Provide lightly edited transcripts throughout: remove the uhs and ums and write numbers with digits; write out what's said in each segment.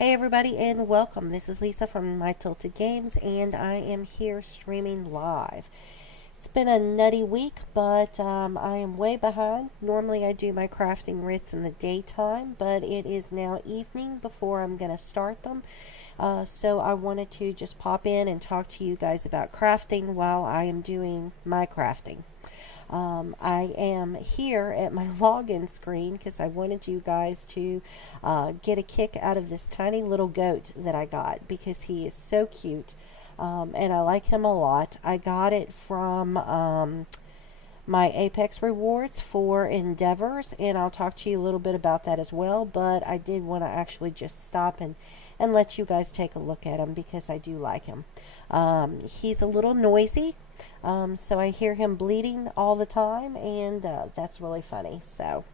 Hey everybody and welcome. This is Lisa from My Tilted Games and I am here streaming live. It's been a nutty week, but I am way behind. Normally I do my crafting writs in the daytime, but it is now evening before I'm going to start them. So I wanted to just pop in and talk to you guys about crafting while I am doing my crafting. I am here at my login screen because I wanted you guys to get a kick out of this tiny little goat that I got because he is so cute and I like him a lot. I got it from my Apex rewards for endeavors, and I'll talk to you a little bit about that as well, but I did want to actually just stop and let you guys take a look at him because I do like him. He's a little noisy, so I hear him bleeding all the time, and that's really funny. So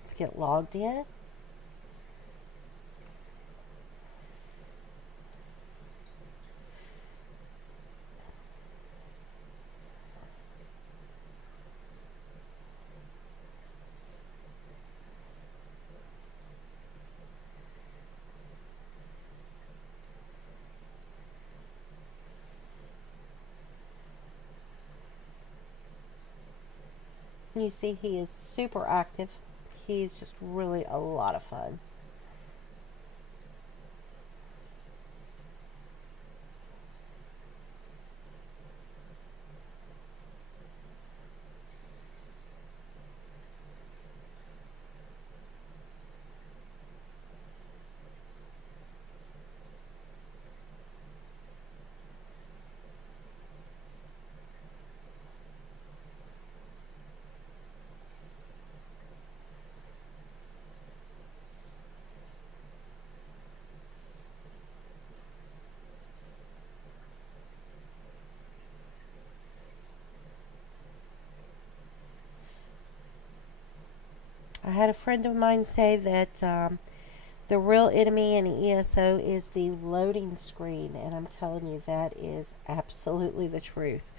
let's get logged in. You see he is super active. He's just really a lot of fun. I had a friend of mine say that the real enemy in ESO is the loading screen, and I'm telling you that is absolutely the truth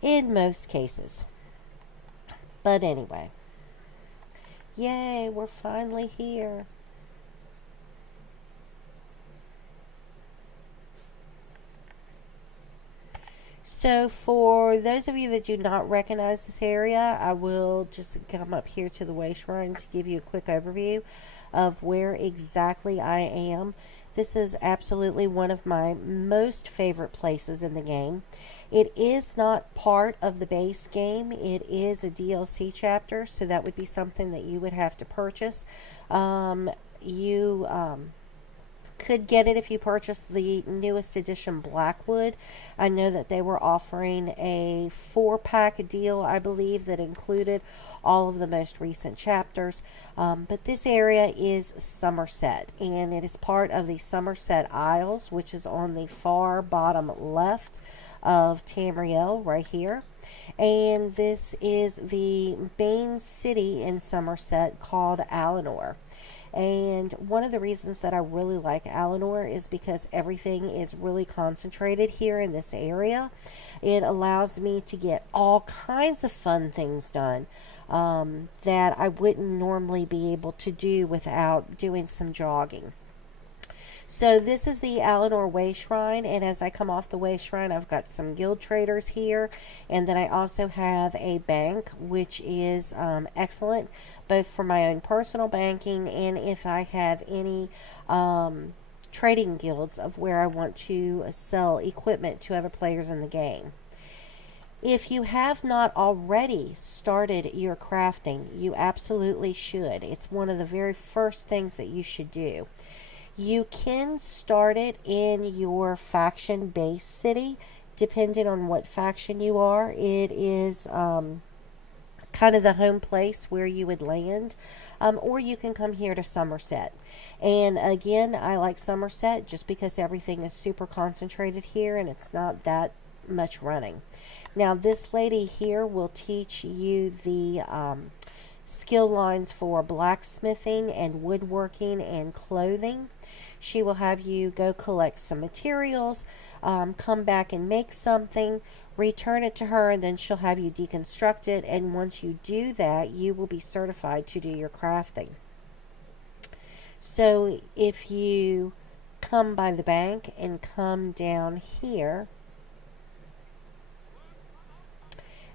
in most cases. But anyway, yay, we're finally here. So for those of you that do not recognize this area, I will just come up here to the way shrine to give you a quick overview of where exactly I am. This is absolutely one of my most favorite places in the game. It is not part of the base game. It is a DLC chapter, so that would be something that you would have to purchase. You could get it if you purchased the newest edition Blackwood. I know that they were offering a 4-pack deal, I believe, that included all of the most recent chapters. But this area is Somerset, and it is part of the Somerset Isles, which is on the far bottom left of Tamriel right here. And this is the main city in Somerset called Alinor. And one of the reasons that I really like Alinor is because everything is really concentrated here in this area. It allows me to get all kinds of fun things done that I wouldn't normally be able to do without doing some jogging. So this is the Alinor Way Shrine, and as I come off the Way Shrine, I've got some guild traders here, and then I also have a bank, which is excellent, both for my own personal banking and if I have any trading guilds of where I want to sell equipment to other players in the game. If you have not already started your crafting, you absolutely should. It's one of the very first things that you should do. You can start it in your faction base city, depending on what faction you are. It is kind of the home place where you would land, or you can come here to Somerset. And again, I like Somerset just because everything is super concentrated here and it's not that much running. Now, this lady here will teach you the skill lines for blacksmithing and woodworking and clothing. She will have you go collect some materials, come back and make something, return it to her, and then she'll have you deconstruct it. And once you do that, you will be certified to do your crafting. So if you come by the bank and come down here,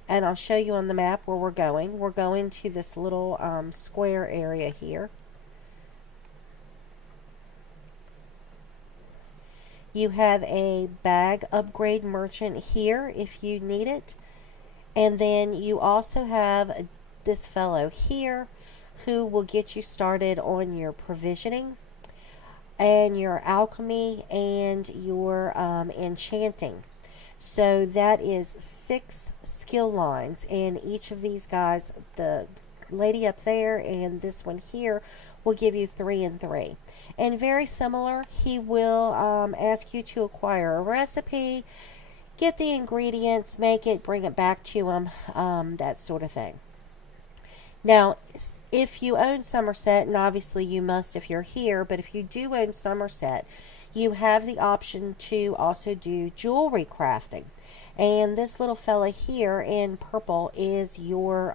and I'll show you on the map where we're going. We're going to this little square area here. You have a bag upgrade merchant here if you need it. And then you also have this fellow here who will get you started on your provisioning and your alchemy and your enchanting. So that is 6 skill lines, and each of these guys, the lady up there and this one here, will give you 3 and 3. And very similar, he will ask you to acquire a recipe, get the ingredients, make it, bring it back to him, that sort of thing. Now, if you own Somerset, and obviously you must if you're here, but if you do own Somerset, you have the option to also do jewelry crafting. And this little fella here in purple is your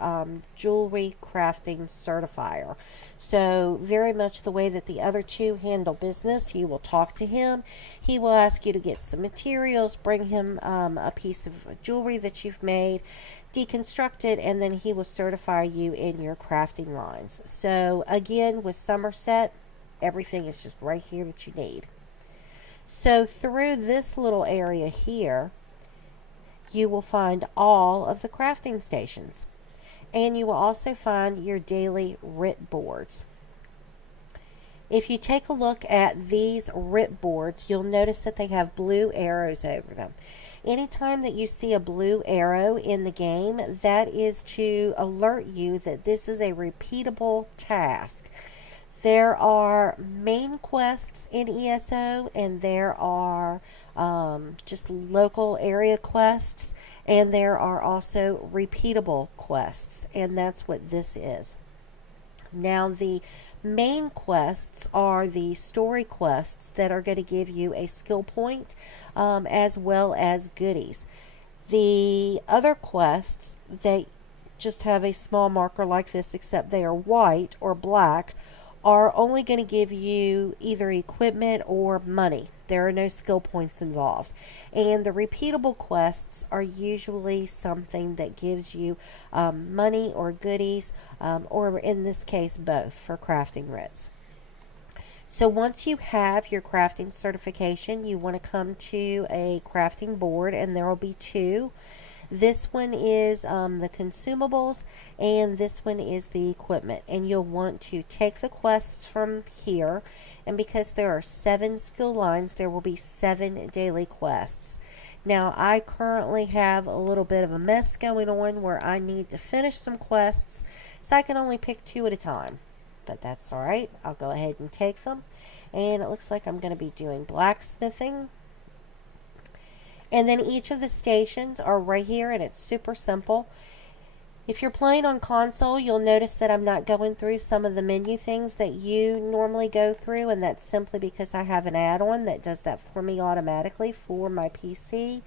jewelry crafting certifier. So very much the way that the other two handle business, you will talk to him. He will ask you to get some materials, bring him a piece of jewelry that you've made, deconstruct it, and then he will certify you in your crafting lines. So again, with Somerset, everything is just right here that you need. So through this little area here, you will find all of the crafting stations. And you will also find your daily writ boards. If you take a look at these writ boards, you'll notice that they have blue arrows over them. Anytime that you see a blue arrow in the game, that is to alert you that this is a repeatable task. There are main quests in ESO, and there are just local area quests, and there are also repeatable quests, and that's what this is. Now, the main quests are the story quests that are going to give you a skill point as well as goodies. The other quests, they just have a small marker like this, except they are white or black, are only going to give you either equipment or money. There are no skill points involved. And the repeatable quests are usually something that gives you money or goodies, or in this case, both for crafting writs. So once you have your crafting certification, you want to come to a crafting board, and there will be 2. This one is the consumables, and this one is the equipment. And you'll want to take the quests from here, and because there are 7 skill lines, there will be 7 daily quests. Now, I currently have a little bit of a mess going on where I need to finish some quests, so I can only pick 2 at a time. But that's alright. I'll go ahead and take them. And it looks like I'm going to be doing blacksmithing. And then each of the stations are right here, and it's super simple. If you're playing on console, you'll notice that I'm not going through some of the menu things that you normally go through, and that's simply because I have an add-on that does that for me automatically for my PC.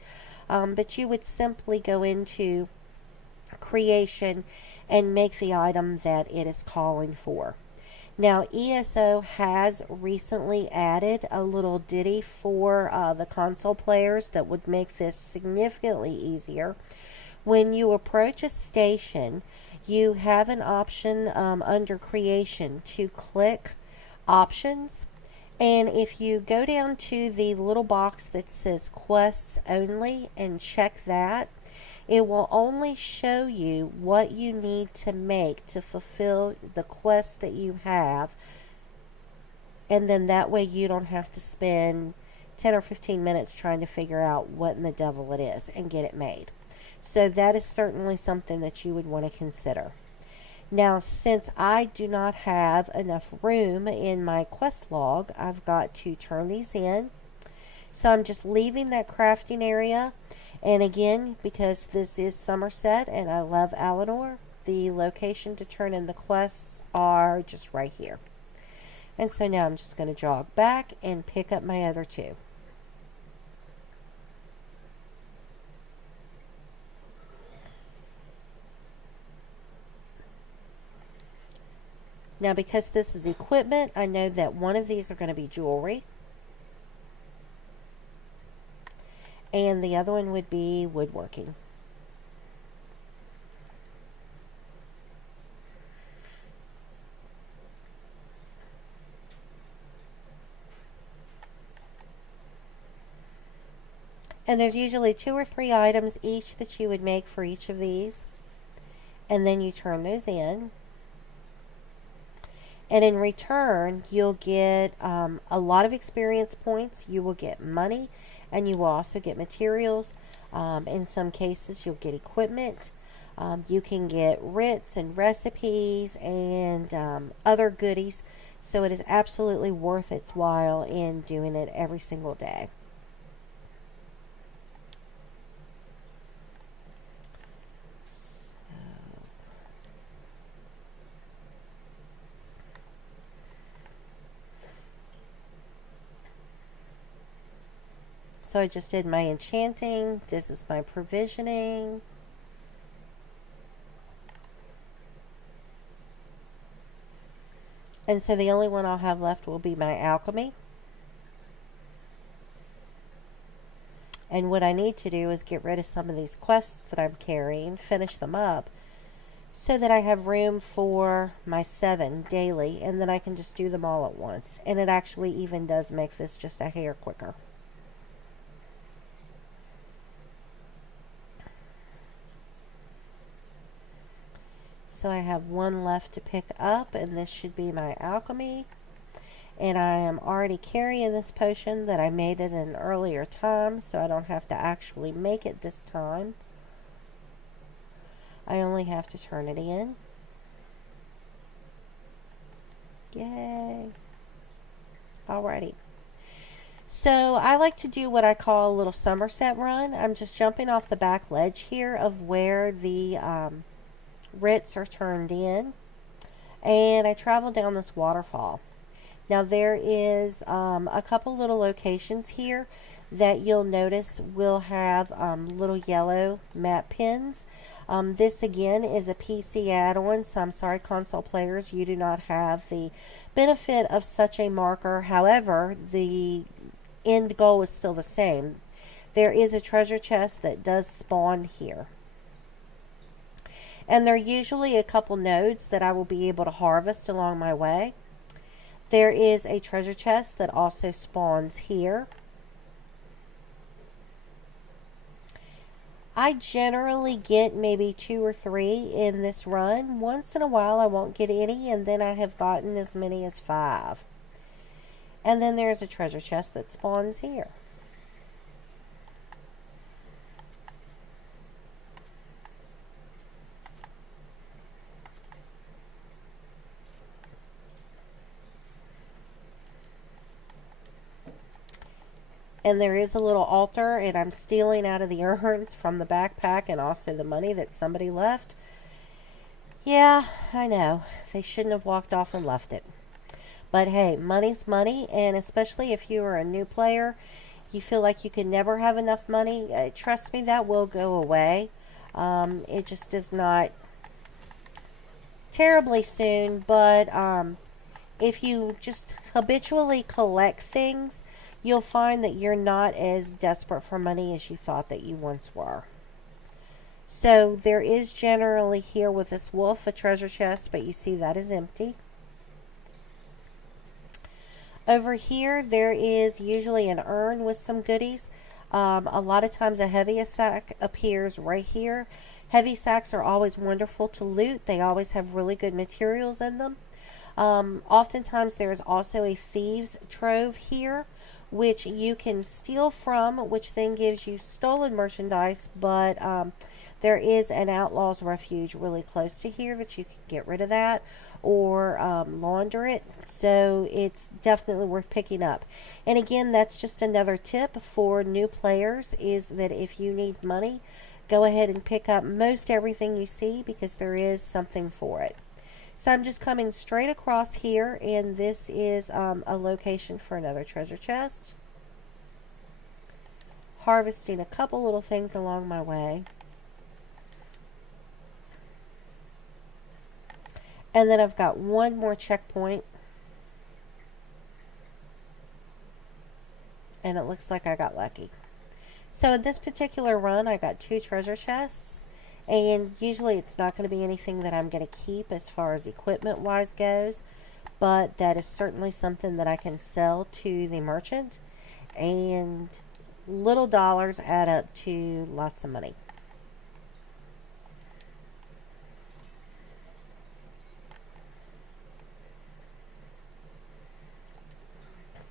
But you would simply go into creation and make the item that it is calling for. Now, ESO has recently added a little ditty for the console players that would make this significantly easier. When you approach a station, you have an option under creation to click options. And if you go down to the little box that says quests only and check that, it will only show you what you need to make to fulfill the quest that you have. And then that way you don't have to spend 10 or 15 minutes trying to figure out what in the devil it is and get it made. So that is certainly something that you would want to consider. Now, since I do not have enough room in my quest log, I've got to turn these in. So I'm just leaving that crafting area. And again, because this is Somerset and I love Alinor, the location to turn in the quests are just right here. And so now I'm just going to jog back and pick up my other 2. Now, because this is equipment, I know that one of these are going to be jewelry, and the other one would be woodworking. And there's usually 2 or 3 items each that you would make for each of these. And then you turn those in. And in return, you'll get a lot of experience points. You will get money, and you will also get materials. In some cases, you'll get equipment. You can get writs and recipes and other goodies. So it is absolutely worth its while in doing it every single day. So I just did my enchanting. This is my provisioning. And so the only one I'll have left will be my alchemy. And what I need to do is get rid of some of these quests that I'm carrying, finish them up, so that I have room for my 7 daily, and then I can just do them all at once. And it actually even does make this just a hair quicker. So I have 1 left to pick up, and this should be my alchemy. And I am already carrying this potion that I made at an earlier time, so I don't have to actually make it this time. I only have to turn it in. Yay. Alrighty. So I like to do what I call a little somerset run. I'm just jumping off the back ledge here of where the writs are turned in, and I travel down this waterfall. Now there is a couple little locations here that you'll notice will have little yellow map pins. This again is a PC add-on, so I'm sorry console players, you do not have the benefit of such a marker. However, the end goal is still the same. There is a treasure chest that does spawn here. And there are usually a couple nodes that I will be able to harvest along my way. There is a treasure chest that also spawns here. I generally get maybe 2 or 3 in this run. Once in a while I won't get any, and then I have gotten as many as 5. And then there's a treasure chest that spawns here. And there is a little altar, and I'm stealing out of the urns from the backpack and also the money that somebody left. Yeah, I know. They shouldn't have walked off and left it. But hey, money's money, and especially if you are a new player, you feel like you can never have enough money. Trust me, that will go away. It just does not terribly soon, but if you just habitually collect things, you'll find that you're not as desperate for money as you thought that you once were. So there is generally here with this wolf a treasure chest, but you see that is empty. Over here there is usually an urn with some goodies. A lot of times a heavy sack appears right here. Heavy sacks are always wonderful to loot. They always have really good materials in them. Oftentimes there is also a thieves trove here, which you can steal from, which then gives you stolen merchandise, but there is an outlaw's refuge really close to here that you can get rid of that or launder it. So it's definitely worth picking up. And again, that's just another tip for new players, is that if you need money, go ahead and pick up most everything you see, because there is something for it. So I'm just coming straight across here, and this is a location for another treasure chest. Harvesting a couple little things along my way. And then I've got one more checkpoint. And it looks like I got lucky. So in this particular run, I got 2 treasure chests. And usually it's not going to be anything that I'm going to keep as far as equipment wise goes. But that is certainly something that I can sell to the merchant. And little dollars add up to lots of money.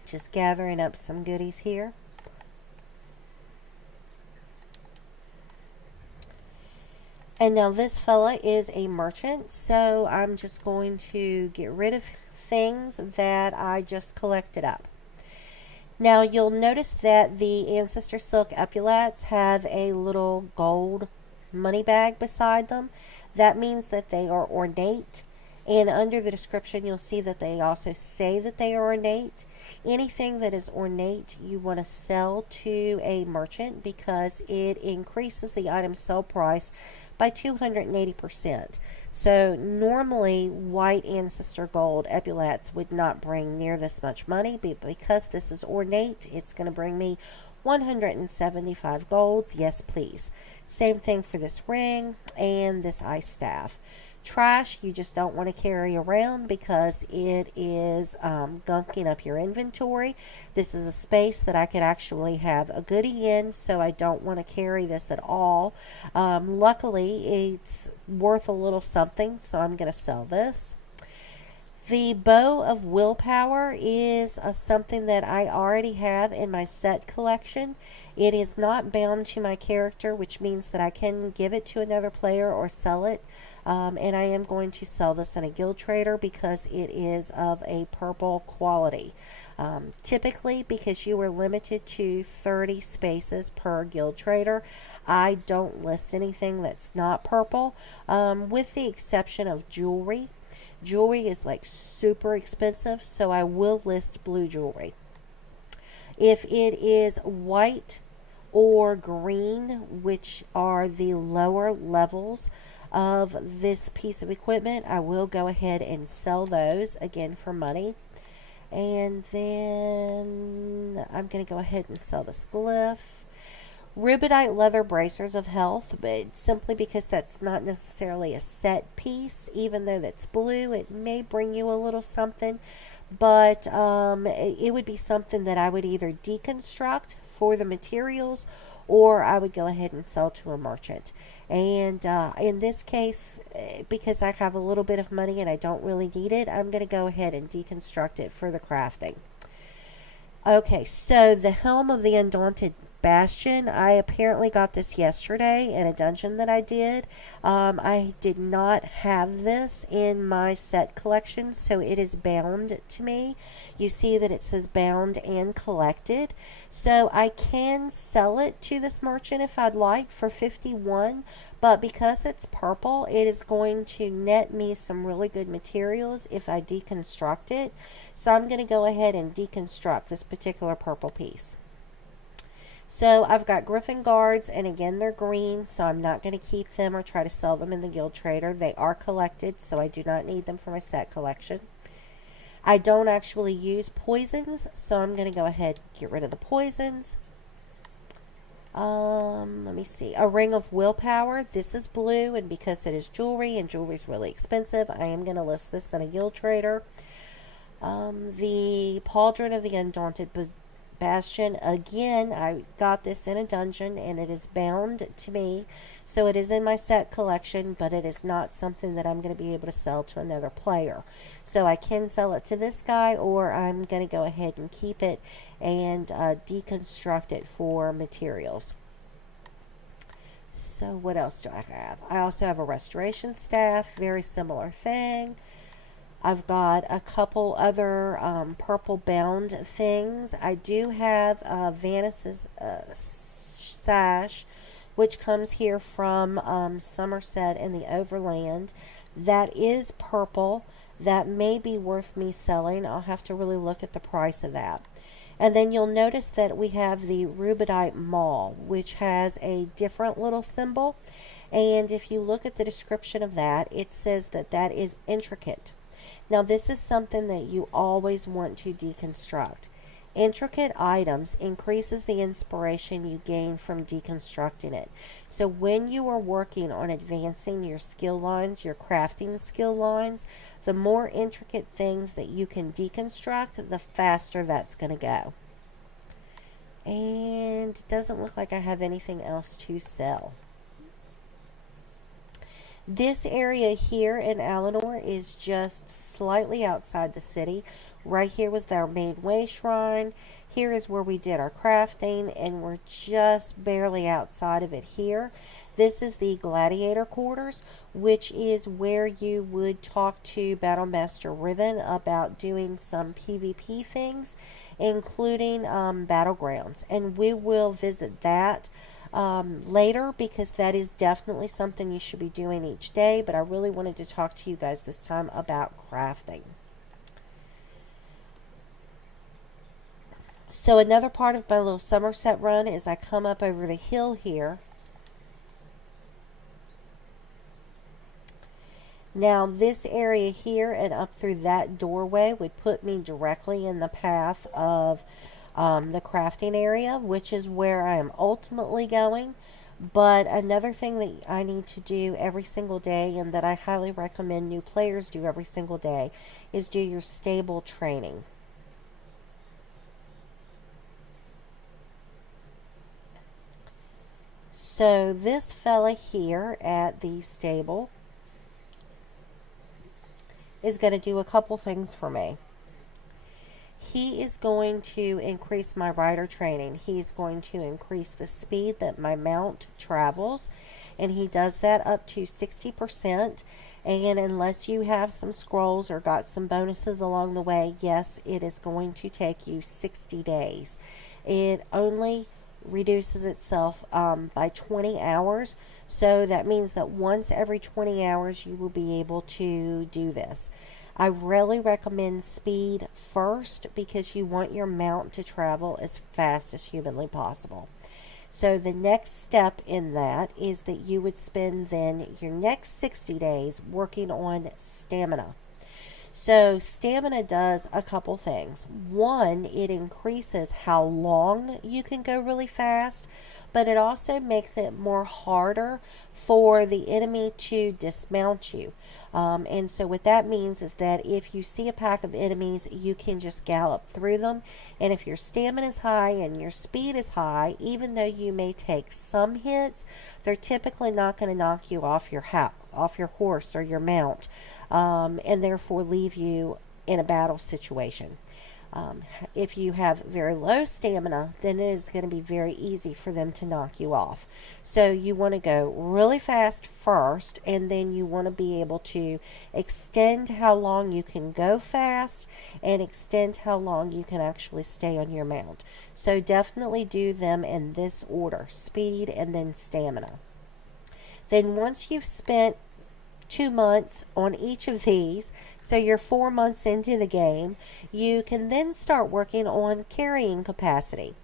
Just gathering up some goodies here. And now this fella is a merchant, so I'm just going to get rid of things that I just collected up. Now you'll notice that the Ancestor Silk epaulets have a little gold money bag beside them. That means that they are ornate. And under the description, you'll see that they also say that they are ornate. Anything that is ornate, you want to sell to a merchant because it increases the item sale price by 280%. So normally, white Ancestor Gold epaulets would not bring near this much money, but because this is ornate, it's going to bring me 175 golds. Yes, please. Same thing for this ring and this ice staff. Trash you just don't want to carry around because it is gunking up your inventory. This is a space that I could actually have a goodie in, so I don't want to carry this at all. Luckily, it's worth a little something, so I'm going to sell this. The Bow of Willpower is something that I already have in my set collection. It is not bound to my character, which means that I can give it to another player or sell it. And I am going to sell this in a guild trader because it is of a purple quality. Typically, because you are limited to 30 spaces per guild trader, I don't list anything that's not purple, with the exception of jewelry. Jewelry is like super expensive, so I will list blue jewelry. If it is white or green, which are the lower levels of this piece of equipment, I will go ahead and sell those again for money. And then I'm going to go ahead and sell this glyph. Rubidite leather bracers of health, but simply because that's not necessarily a set piece. Even though that's blue, it may bring you a little something, but it would be something that I would either deconstruct for the materials, or I would go ahead and sell to a merchant. And in this case, because I have a little bit of money and I don't really need it, I'm going to go ahead and deconstruct it for the crafting. Okay, so the Helm of the Undaunted Bastion, I apparently got this yesterday in a dungeon that I did. I did not have this in my set collection, so it is bound to me. You see that it says bound and collected. So I can sell it to this merchant if I'd like for 51, but because it's purple, it is going to net me some really good materials if I deconstruct it. So I'm going to go ahead and deconstruct this particular purple piece. So I've got Griffin Guards, and again they're green, so I'm not going to keep them or try to sell them in the guild trader. They are collected, so I do not need them for my set collection. I don't actually use poisons, so I'm going to go ahead and get rid of the poisons. Let me see. A Ring of Willpower. This is blue, and because it is jewelry, and jewelry is really expensive, I am going to list this in a guild trader. The Pauldron of the Undaunted Bastion. Again, I got this in a dungeon, and it is bound to me, so it is in my set collection, but it is not something that I'm going to be able to sell to another player. So I can sell it to this guy, or I'm going to go ahead and keep it and deconstruct it for materials. So what else do I have? I also have a restoration staff, very similar thing. I've got a couple other purple bound things. I do have Vanis's sash, which comes here from Somerset in the Overland. That is purple. That may be worth me selling. I'll have to really look at the price of that. And then you'll notice that we have the Rubidite Maul, which has a different little symbol. And if you look at the description of that, it says that that is intricate. Now, this is something that you always want to deconstruct. Intricate items increases the inspiration you gain from deconstructing it. So when you are working on advancing your skill lines, your crafting skill lines, the more intricate things that you can deconstruct, the faster that's going to go. And it doesn't look like I have anything else to sell. This area here in Eleanor is just slightly outside the city. Right here was our main way shrine. Here is where we did our crafting, and we're just barely outside of it here. This is the gladiator quarters, which is where you would talk to Battlemaster Riven about doing some PvP things, including battlegrounds. And we will visit that later, because that is definitely something you should be doing each day. But I really wanted to talk to you guys this time about crafting. So another part of my little Somerset run is I come up over the hill here. Now this area here and up through that doorway would put me directly in the path of the crafting area, which is where I am ultimately going. But another thing that I need to do every single day, and that I highly recommend new players do every single day, is do your stable training. So this fella here at the stable is going to do a couple things for me. He is going to increase my rider training. He's going to increase the speed that my mount travels, and he does that up to 60%. And unless you have some scrolls or got some bonuses along the way, yes, it is going to take you 60 days. It only reduces itself by 20 hours. So that means that once every 20 hours you will be able to do this. I really recommend speed first, because you want your mount to travel as fast as humanly possible. So the next step in that is that you would spend then your next 60 days working on stamina. So stamina does a couple things. One, it increases how long you can go really fast, but it also makes it more harder for the enemy to dismount you. And so what that means is that if you see a pack of enemies, you can just gallop through them. And if your stamina is high and your speed is high, even though you may take some hits, they're typically not going to knock you off your horse or your mount, and therefore leave you in a battle situation. If you have very low stamina, then it is going to be very easy for them to knock you off. So you want to go really fast first, and then you want to be able to extend how long you can go fast and extend how long you can actually stay on your mount. So definitely do them in this order: speed and then stamina. Then once you've spent 2 months on each of these, so you're 4 months into the game, you can then start working on carrying capacity.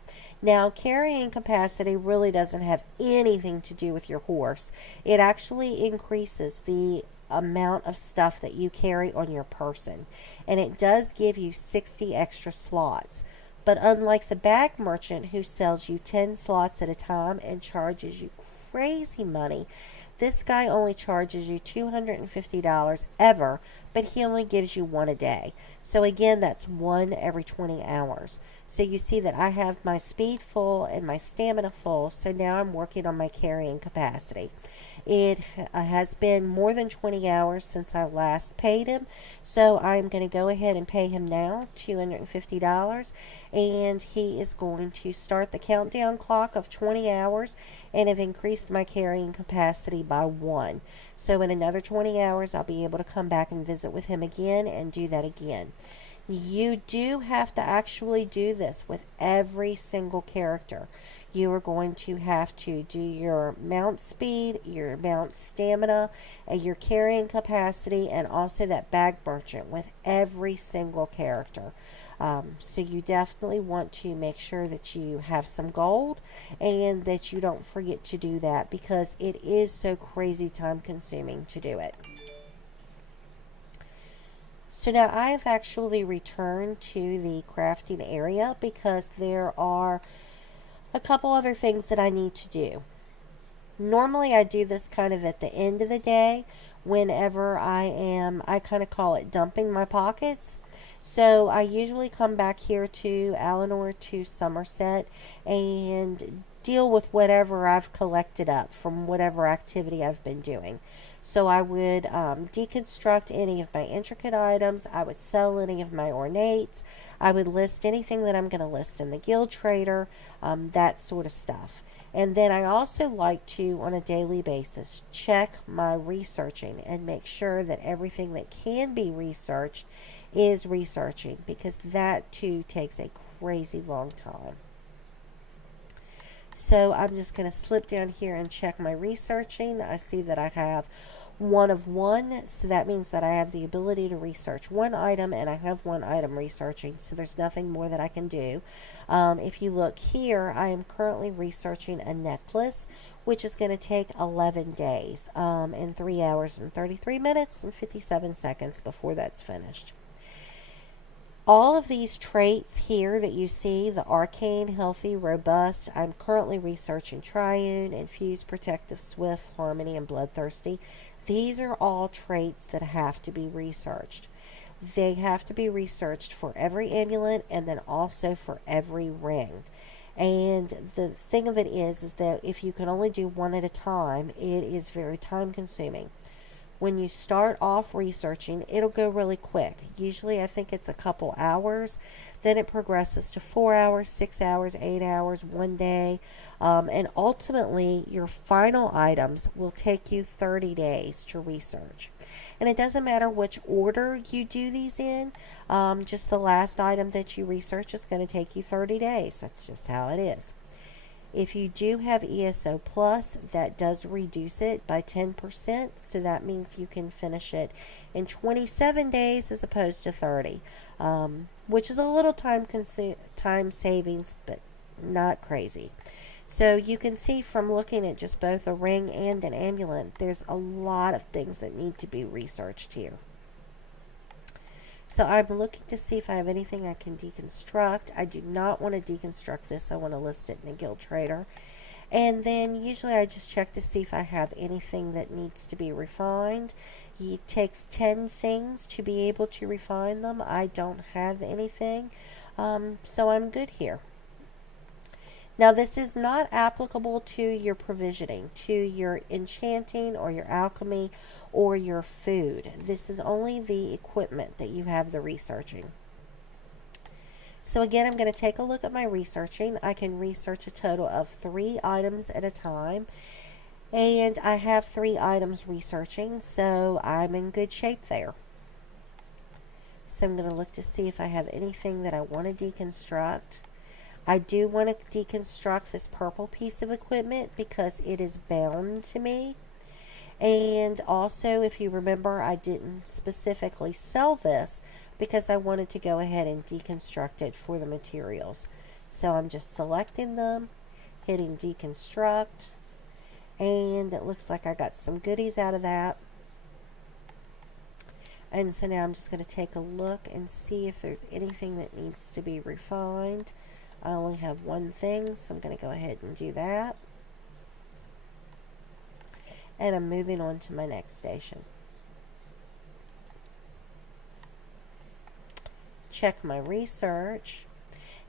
Now, carrying capacity really doesn't have anything to do with your horse. It actually increases the amount of stuff that you carry on your person, and it does give you 60 extra slots. But unlike the bag merchant, who sells you 10 slots at a time and charges you crazy money, this guy only charges you $250 ever, but he only gives you one a day. So again, that's one every 20 hours. So you see that I have my speed full and my stamina full, so now I'm working on my carrying capacity. It has been more than 20 hours since I last paid him, so I'm going to go ahead and pay him now $250, and he is going to start the countdown clock of 20 hours and have increased my carrying capacity by 1. So in another 20 hours, I'll be able to come back and visit with him again and do that again. You do have to actually do this with every single character. You are going to have to do your mount speed, your mount stamina, your carrying capacity, and also that bag merchant with every single character. So you definitely want to make sure that you have some gold and that you don't forget to do that, because it is so crazy time consuming to do it. So now I have actually returned to the crafting area because there are a couple other things that I need to do. Normally I do this kind of at the end of the day whenever I kind of call it dumping my pockets. So I usually come back here to Eleanor, to Somerset, and deal with whatever I've collected up from whatever activity I've been doing. So I would deconstruct any of my intricate items. I would sell any of my ornates. I would list anything that I'm going to list in the Guild Trader, that sort of stuff. And then I also like to, on a daily basis, check my researching and make sure that everything that can be researched is researching, because that too takes a crazy long time. So I'm just going to slip down here and check my researching. I see that I have 1 of 1, so that means that I have the ability to research 1 item, and I have 1 item researching, so there's nothing more that I can do. If you look here, I am currently researching a necklace, which is going to take 11 days, and 3 hours and 33 minutes and 57 seconds before that's finished. All of these traits here that you see, the arcane, healthy, robust, I'm currently researching triune, infused, protective, swift, harmony, and bloodthirsty. These are all traits that have to be researched. They have to be researched for every amulet and then also for every ring. And the thing of it is that if you can only do 1 at a time, it is very time consuming. When you start off researching, it'll go really quick. Usually I think it's a couple hours. Then it progresses to 4 hours, 6 hours, 8 hours, 1 day. And ultimately, your final items will take you 30 days to research. And it doesn't matter which order you do these in. Just the last item that you research is going to take you 30 days. That's just how it is. If you do have ESO Plus, that does reduce it by 10%, so that means you can finish it in 27 days as opposed to 30, which is a little time savings, but not crazy. So you can see from looking at just both a ring and an amulet, there's a lot of things that need to be researched here. So I'm looking to see if I have anything I can deconstruct. I do not want to deconstruct this. I want to list it in a Guild Trader. And then usually I just check to see if I have anything that needs to be refined. It takes 10 things to be able to refine them. I don't have anything, so I'm good here. Now this is not applicable to your provisioning, to your enchanting or your alchemy or your food. This is only the equipment that you have the researching. So again, I'm going to take a look at my researching. I can research a total of 3 items at a time. And I have 3 items researching, so I'm in good shape there. So I'm going to look to see if I have anything that I want to deconstruct. I do want to deconstruct this purple piece of equipment because it is bound to me. And also, if you remember, I didn't specifically sell this because I wanted to go ahead and deconstruct it for the materials. So I'm just selecting them, hitting deconstruct, and it looks like I got some goodies out of that. And so now I'm just going to take a look and see if there's anything that needs to be refined. I only have 1 thing, so I'm going to go ahead and do that. And I'm moving on to my next station. Check my research.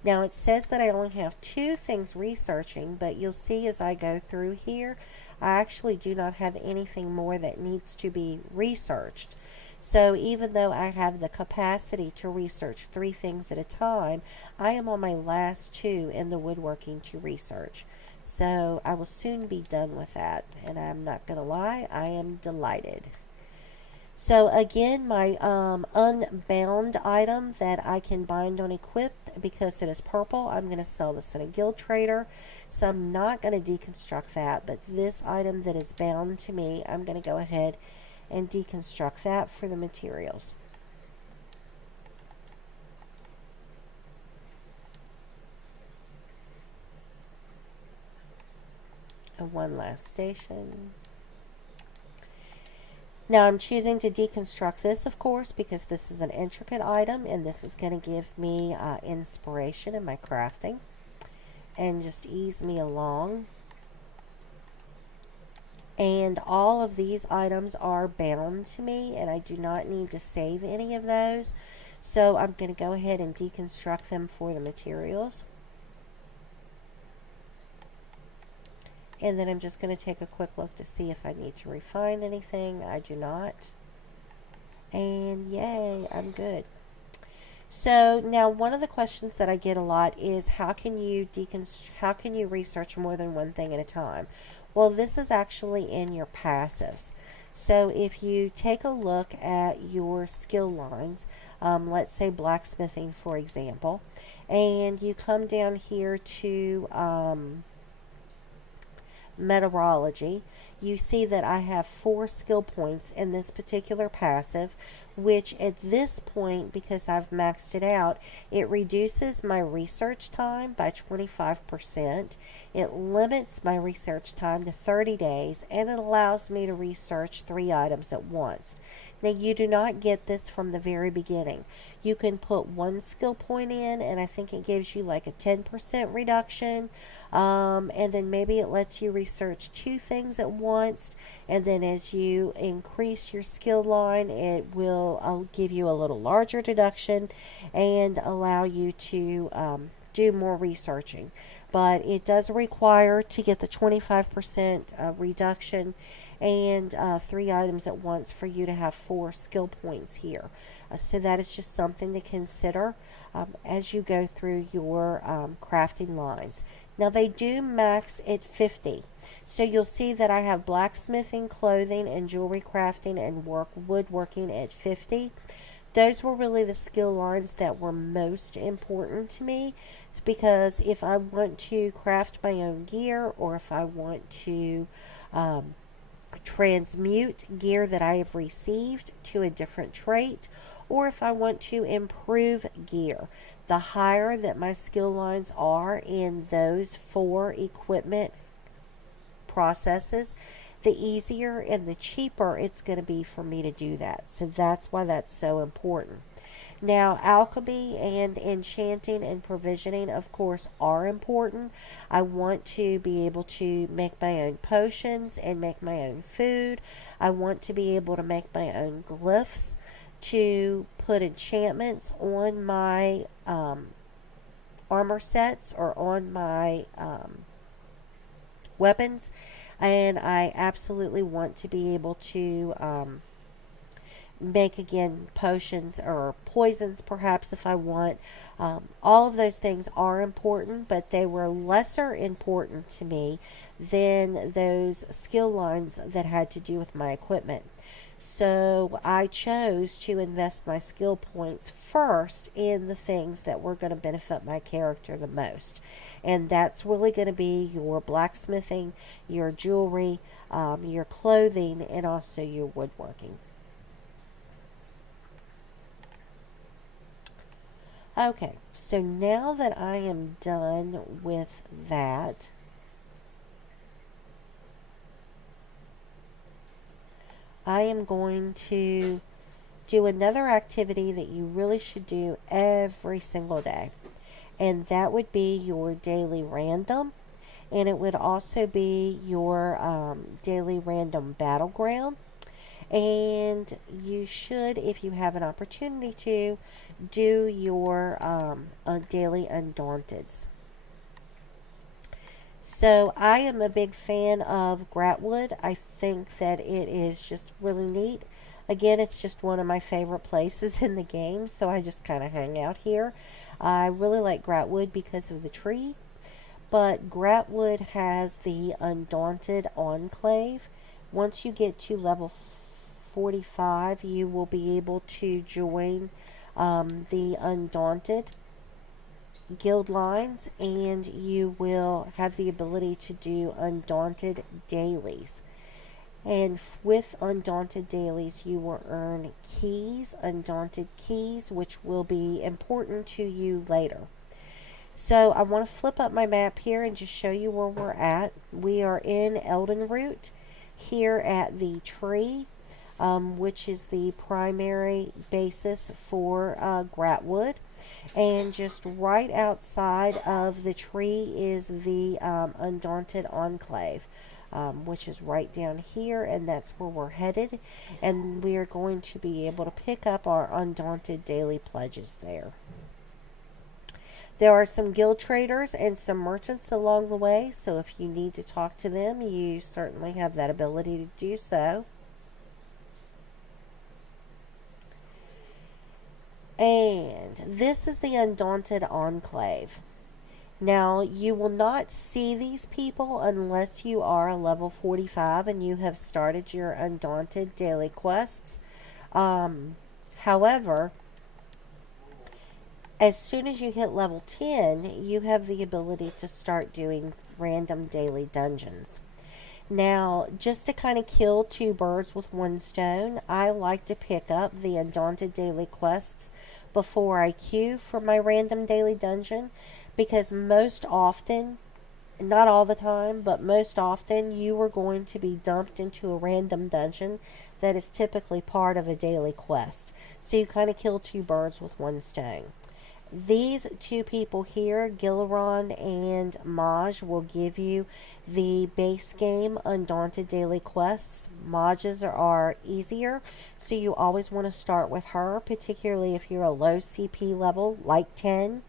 Now it says that I only have 2 things researching, but you'll see as I go through here, I actually do not have anything more that needs to be researched. So even though I have the capacity to research 3 things at a time, I am on my last 2 in the woodworking to research. So I will soon be done with that, and I'm not going to lie, I am delighted. So again, my unbound item that I can bind on equip, because it is purple, I'm going to sell this in a Guild Trader. So I'm not going to deconstruct that, but this item that is bound to me, I'm going to go ahead and deconstruct that for the materials. And one last station. Now I'm choosing to deconstruct this, of course, because this is an intricate item and this is going to give me inspiration in my crafting and just ease me along. And all of these items are bound to me and I do not need to save any of those. So I'm going to go ahead and deconstruct them for the materials. And then I'm just going to take a quick look to see if I need to refine anything. I do not. And yay, I'm good. So now one of the questions that I get a lot is how can you research more than one thing at a time? Well, this is actually in your passives. So if you take a look at your skill lines, let's say blacksmithing, for example, and you come down here to metallurgy, you see that I have 4 skill points in this particular passive, which at this point, because I've maxed it out, it reduces my research time by 25%. It limits my research time to 30 days, and it allows me to research 3 items at once. Now, you do not get this from the very beginning. You can put 1 skill point in, and I think it gives you like a 10% reduction. And then maybe it lets you research 2 things at once. And then as you increase your skill line, it will give you a little larger deduction and allow you to do more researching. But it does require to get the 25% reduction and 3 items at once for you to have 4 skill points here. So that is just something to consider as you go through your crafting lines. Now they do max at 50. So you'll see that I have blacksmithing, clothing, and jewelry crafting and woodworking at 50. Those were really the skill lines that were most important to me, because if I want to craft my own gear, or if I want to transmute gear that I have received to a different trait, or if I want to improve gear, the higher that my skill lines are in those 4 equipment processes, the easier and the cheaper it's going to be for me to do that. So that's why that's so important. Now, alchemy and enchanting and provisioning, of course, are important. I want to be able to make my own potions and make my own food. I want to be able to make my own glyphs to put enchantments on my armor sets or on my weapons. And I absolutely want to be able to make, again, potions or poisons, perhaps, if I want. All of those things are important, but they were lesser important to me than those skill lines that had to do with my equipment. So I chose to invest my skill points first in the things that were going to benefit my character the most. And that's really going to be your blacksmithing, your jewelry, your clothing, and also your woodworking. Okay, so now that I am done with that, I am going to do another activity that you really should do every single day. And that would be your daily random. And it would also be your daily random battleground. And you should, if you have an opportunity to, do your daily undaunteds. So I am a big fan of Gratwood. I think that it is just really neat. Again, it's just one of my favorite places in the game, so I just kind of hang out here. I really like Gratwood because of the tree, but Gratwood has the Undaunted Enclave. Once you get to level 45, you will be able to join the Undaunted guild lines, and you will have the ability to do Undaunted dailies. And with Undaunted dailies, you will earn keys, Undaunted keys, which will be important to you later. So I want to flip up my map here and just show you where we're at. We are in Elden Root here at the tree, which is the primary basis for Gratwood. And just right outside of the tree is the Undaunted Enclave. Which is right down here, and that's where we're headed. And we are going to be able to pick up our Undaunted daily pledges there. There are some guild traders and some merchants along the way, so if you need to talk to them, you certainly have that ability to do so. And this is the Undaunted Enclave. Now, you will not see these people unless you are level 45 and you have started your Undaunted daily quests. However, as soon as you hit level 10, you have the ability to start doing random daily dungeons. Now, just to kind of kill two birds with one stone, I like to pick up the Undaunted daily quests before I queue for my random daily dungeon, because most often, not all the time, but most often, you are going to be dumped into a random dungeon that is typically part of a daily quest. So you kind of kill two birds with one stone. These two people here, Gilleron and Maj, will give you the base game Undaunted daily quests. Maj's are easier, so you always want to start with her, particularly if you're a low CP level, like 10,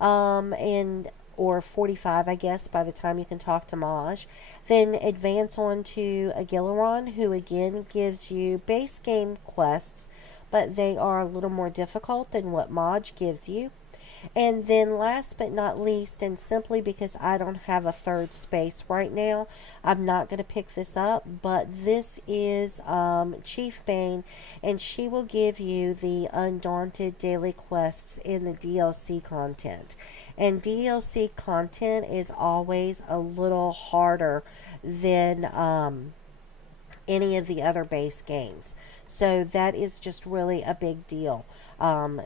and or 45, I guess, by the time you can talk to Maj. Then advance on to a Gilleron, who again gives you base game quests, but they are a little more difficult than what Maj gives you. And then last but not least, and simply because I don't have a third space right now, I'm not going to pick this up, but this is Chief Bane, and she will give you the Undaunted daily quests in the DLC content. And DLC content is always a little harder than any of the other base games. So that is just really a big deal.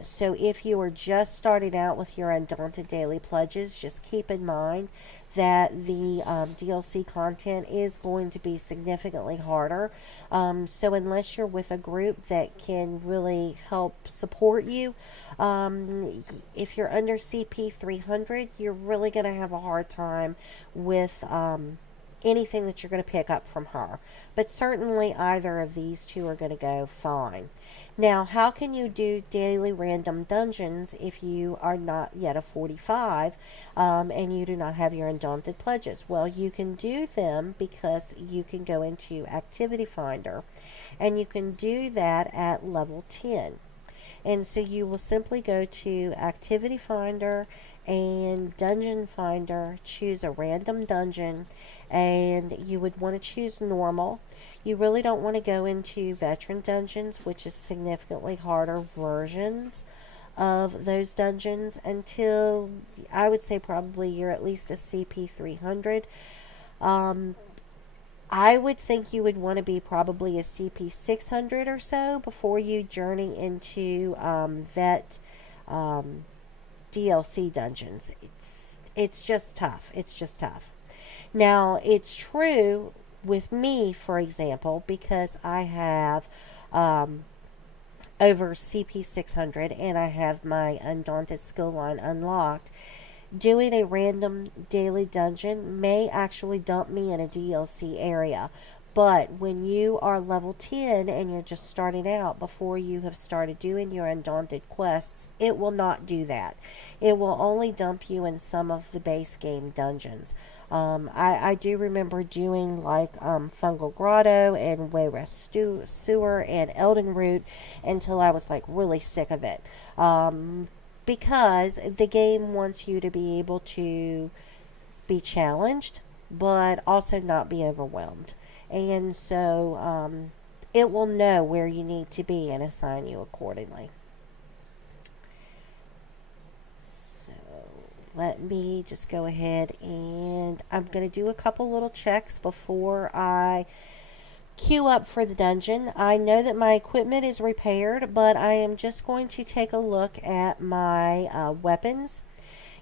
So if you are just starting out with your Undaunted daily pledges, just keep in mind that the DLC content is going to be significantly harder. So unless you're with a group that can really help support you, if you're under CP 300, you're really going to have a hard time with anything that you're going to pick up from her. But certainly either of these two are going to go fine. Now, how can you do daily random dungeons if you are not yet a 45 and you do not have your Undaunted pledges? Well, you can do them because you can go into Activity Finder, and you can do that at level 10. And so you will simply go to Activity Finder and Dungeon Finder, choose a random dungeon, and you would want to choose normal. You really don't want to go into veteran dungeons, which is significantly harder versions of those dungeons, until I would say probably you're at least a CP 300. I would think you would want to be probably a CP 600 or so before you journey into vet DLC dungeons. It's just tough. It's just tough. Now, it's true with me, for example, because I have over CP 600 and I have my Undaunted skill line unlocked. Doing a random daily dungeon may actually dump me in a DLC area. But when you are level 10 and you're just starting out before you have started doing your Undaunted quests, it will not do that. It will only dump you in some of the base game dungeons. I do remember doing like Fungal Grotto and Wayrest Sewer and Elden Root until I was like really sick of it. Because the game wants you to be able to be challenged, but also not be overwhelmed. And so it will know where you need to be and assign you accordingly. So let me just go ahead and I'm going to do a couple little checks before I queue up for the dungeon. I know that my equipment is repaired, but I am just going to take a look at my weapons.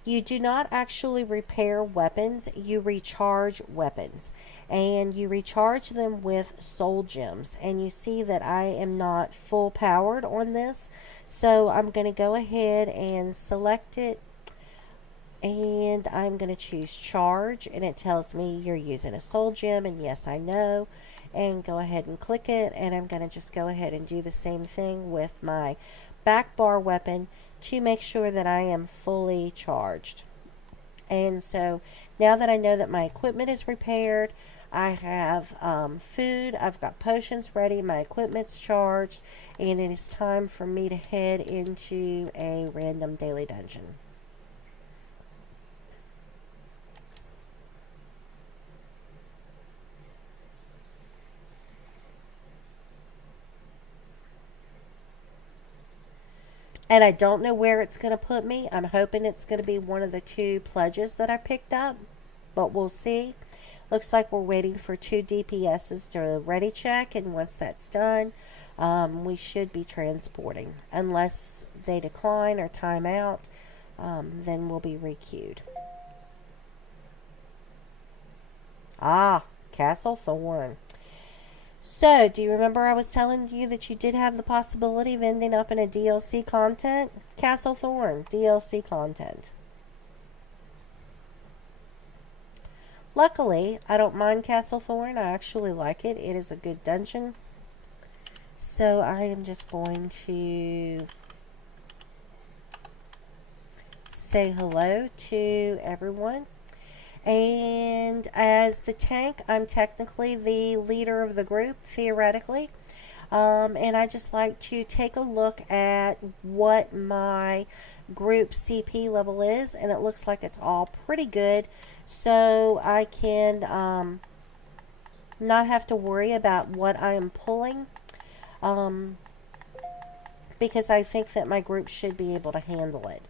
You do not actually repair weapons, you recharge weapons. And you recharge them with soul gems. And you see that I am not full powered on this. So I'm going to go ahead and select it. And I'm going to choose charge. And it tells me you're using a soul gem. And yes, I know. And go ahead and click it. And I'm going to just go ahead and do the same thing with my back bar weapon to make sure that I am fully charged. And so now that I know that my equipment is repaired, I have food, I've got potions ready, my equipment's charged, and it is time for me to head into a random daily dungeon. And I don't know where it's going to put me. I'm hoping it's going to be one of the 2 pledges that I picked up, but we'll see. Looks like we're waiting for 2 DPSs to ready check, and once that's done, we should be transporting. Unless they decline or time out, then we'll be requeued. Ah, Castle Thorn. So, do you remember I was telling you that you did have the possibility of ending up in a DLC content? Castle Thorn, DLC content. Luckily, I don't mind Castle Thorn. I actually like it. It is a good dungeon. So I am just going to say hello to everyone. And as the tank, I'm technically the leader of the group, theoretically. And I just like to take a look at what my group CP level is. And it looks like it's all pretty good. So I can not have to worry about what I am pulling. Because I think that my group should be able to handle it.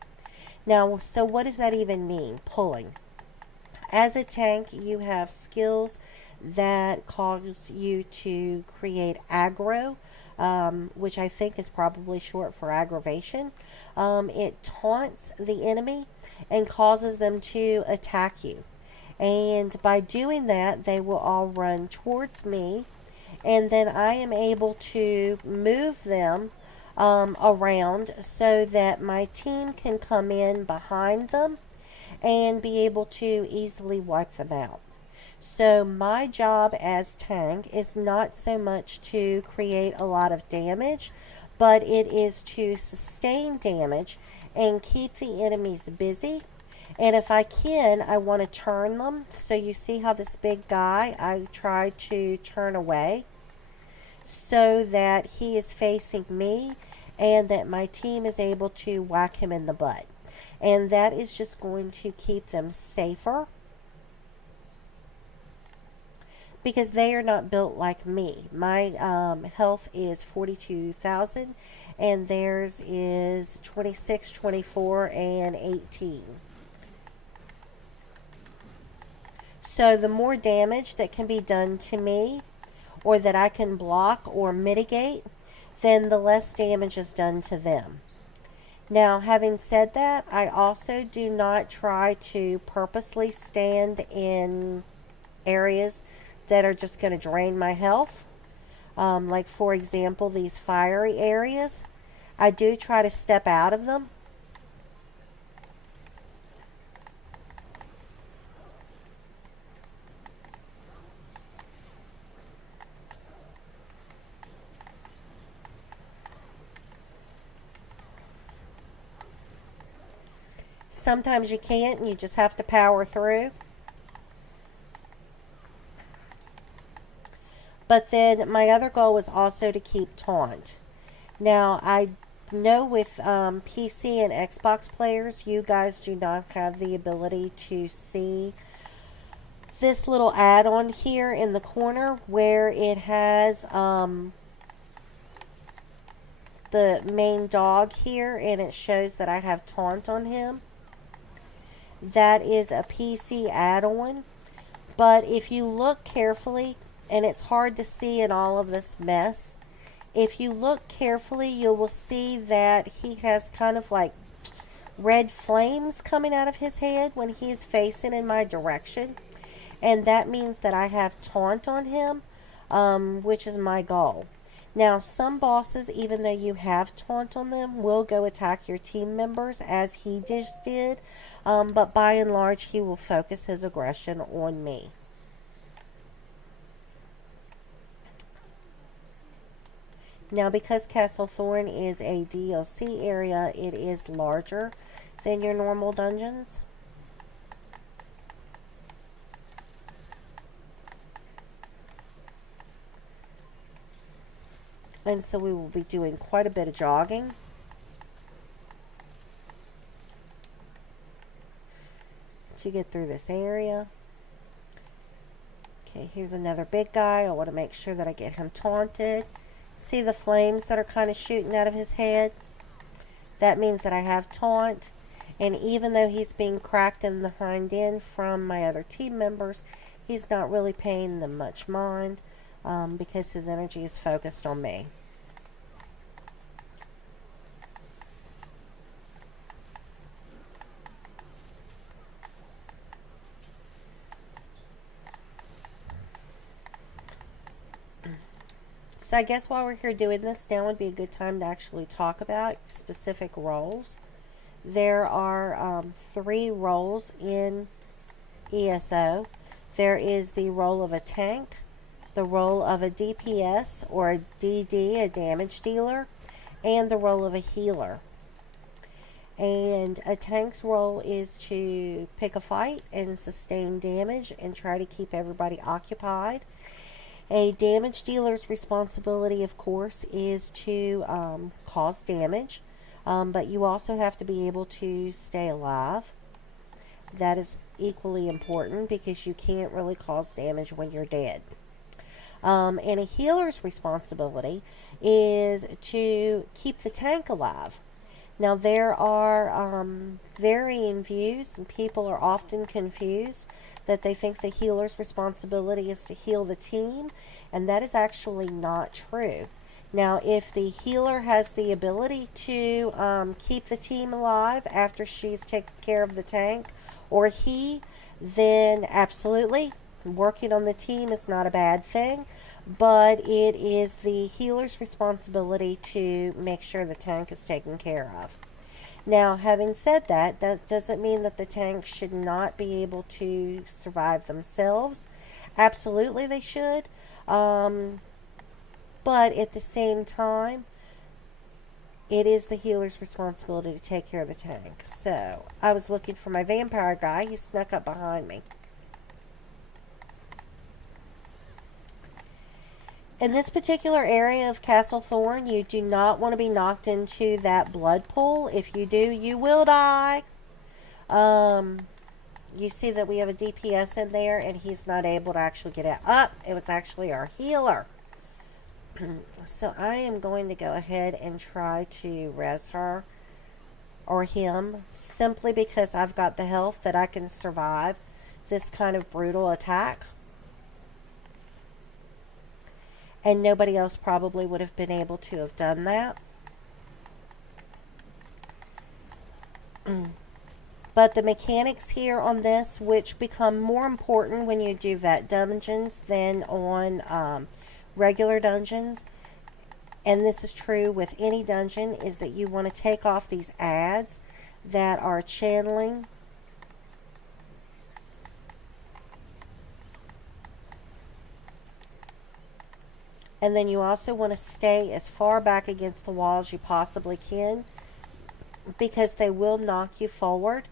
Now, so what does that even mean, pulling? As a tank, you have skills that cause you to create aggro, which I think is probably short for aggravation. It taunts the enemy and causes them to attack you. And by doing that, they will all run towards me, and then I am able to move them around so that my team can come in behind them and be able to easily wipe them out. So my job as tank is not so much to create a lot of damage, but it is to sustain damage and keep the enemies busy. And if I can, I want to turn them. So you see how this big guy, I try to turn away so that he is facing me and that my team is able to whack him in the butt. And that is just going to keep them safer because they are not built like me. My health is 42,000 and theirs is 26, 24, and 18. So the more damage that can be done to me or that I can block or mitigate, then the less damage is done to them. Now, having said that, I also do not try to purposely stand in areas that are just going to drain my health. Like, for example, these fiery areas. I do try to step out of them. Sometimes you can't and you just have to power through. But then my other goal was also to keep taunt. Now, I know with PC and Xbox players, you guys do not have the ability to see this little add-on here in the corner where it has the main dog here and it shows that I have taunt on him. That is a PC add-on. But if you look carefully, and it's hard to see in all of this mess, if you look carefully, you will see that he has kind of like red flames coming out of his head when he's facing in my direction. And that means that I have taunt on him, which is my goal. Now, some bosses, even though you have taunt on them, will go attack your team members, as he just did. But by and large, he will focus his aggression on me. Now, because Castle Thorn is a DLC area, it is larger than your normal dungeons. And so we will be doing quite a bit of jogging. To get through this area. Okay, here's another big guy. I want to make sure that I get him taunted. See the flames that are kind of shooting out of his head? That means that I have taunt. And even though he's being cracked in the hind end from my other team members, he's not really paying them much mind because his energy is focused on me. So I guess while we're here doing this, now would be a good time to actually talk about specific roles. There are 3 roles in ESO. There is the role of a tank, the role of a DPS or a DD, a damage dealer, and the role of a healer. And a tank's role is to pick a fight and sustain damage and try to keep everybody occupied. A damage dealer's responsibility, of course, is to cause damage, but you also have to be able to stay alive. That is equally important because you can't really cause damage when you're dead. And a healer's responsibility is to keep the tank alive. Now, there are varying views, and people are often confused that they think the healer's responsibility is to heal the team, and that is actually not true. Now, if the healer has the ability to keep the team alive after she's taken care of the tank, or he, then absolutely, working on the team is not a bad thing, but it is the healer's responsibility to make sure the tank is taken care of. Now, having said that, that doesn't mean that the tanks should not be able to survive themselves. Absolutely they should. But at the same time, it is the healer's responsibility to take care of the tank. So, I was looking for my vampire guy. He snuck up behind me. In this particular area of Castle Thorn, you do not want to be knocked into that blood pool. If you do, you will die. You see that we have a DPS in there, and he's not able to actually get out. It was actually our healer. So I am going to go ahead and try to res her or him, simply because I've got the health that I can survive this kind of brutal attack. And nobody else probably would have been able to have done that. But the mechanics here on this, which become more important when you do vet dungeons than on regular dungeons, and this is true with any dungeon, is that you want to take off these ads that are channeling. And then you also want to stay as far back against the wall as you possibly can, because they will knock you forward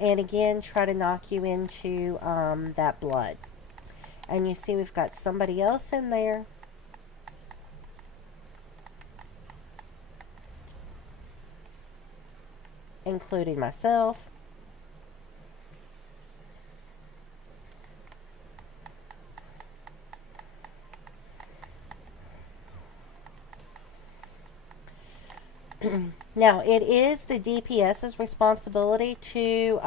and again try to knock you into that blood. And you see we've got somebody else in there. Including myself. Now, it is the DPS's responsibility to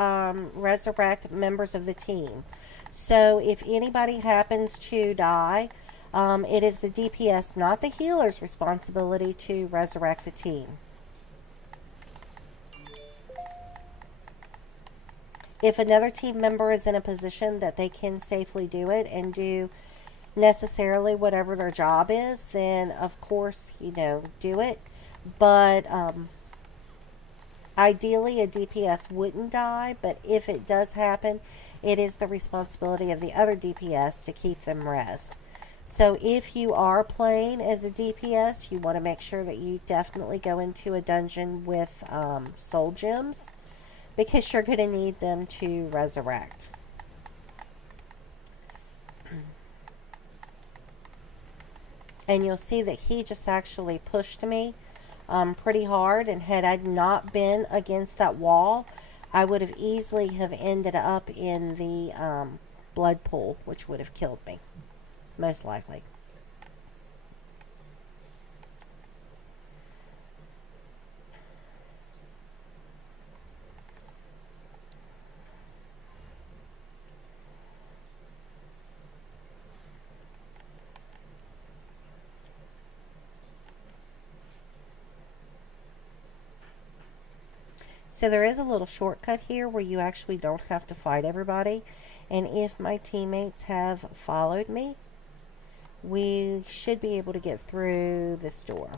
resurrect members of the team. So, if anybody happens to die, it is the DPS, not the healer's responsibility to resurrect the team. If another team member is in a position that they can safely do it and do necessarily whatever their job is, then of course, do it. But ideally, a DPS wouldn't die, but if it does happen, it is the responsibility of the other DPS to keep them rest. So if you are playing as a DPS, you want to make sure that you definitely go into a dungeon with soul gems, because you're going to need them to resurrect. And you'll see that he just actually pushed me pretty hard, and had I not been against that wall, I would have easily have ended up in the blood pool, which would have killed me, most likely. So there is a little shortcut here where you actually don't have to fight everybody. And if my teammates have followed me, we should be able to get through this door.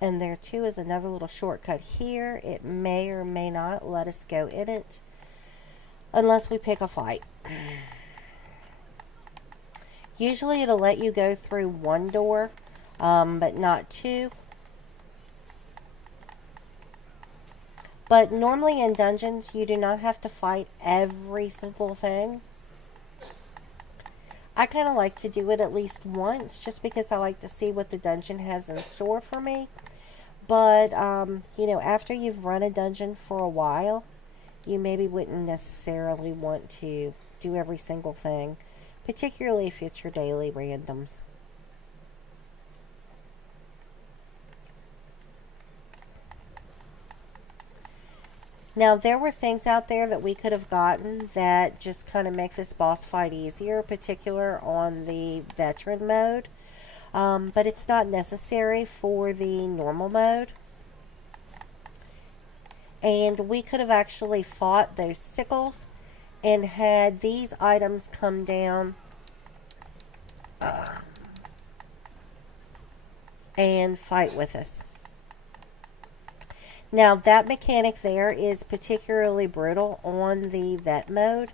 And there too is another little shortcut here. It may or may not let us go in it unless we pick a fight. Usually it'll let you go through one door, but not two. But normally in dungeons, you do not have to fight every single thing. I kind of like to do it at least once, just because I like to see what the dungeon has in store for me. But, after you've run a dungeon for a while, you maybe wouldn't necessarily want to do every single thing, particularly if it's your daily randoms. Now, there were things out there that we could have gotten that just kind of make this boss fight easier, particular on the veteran mode. But it's not necessary for the normal mode. And we could have actually fought those sickles and had these items come down and fight with us. Now, that mechanic there is particularly brutal on the vet mode.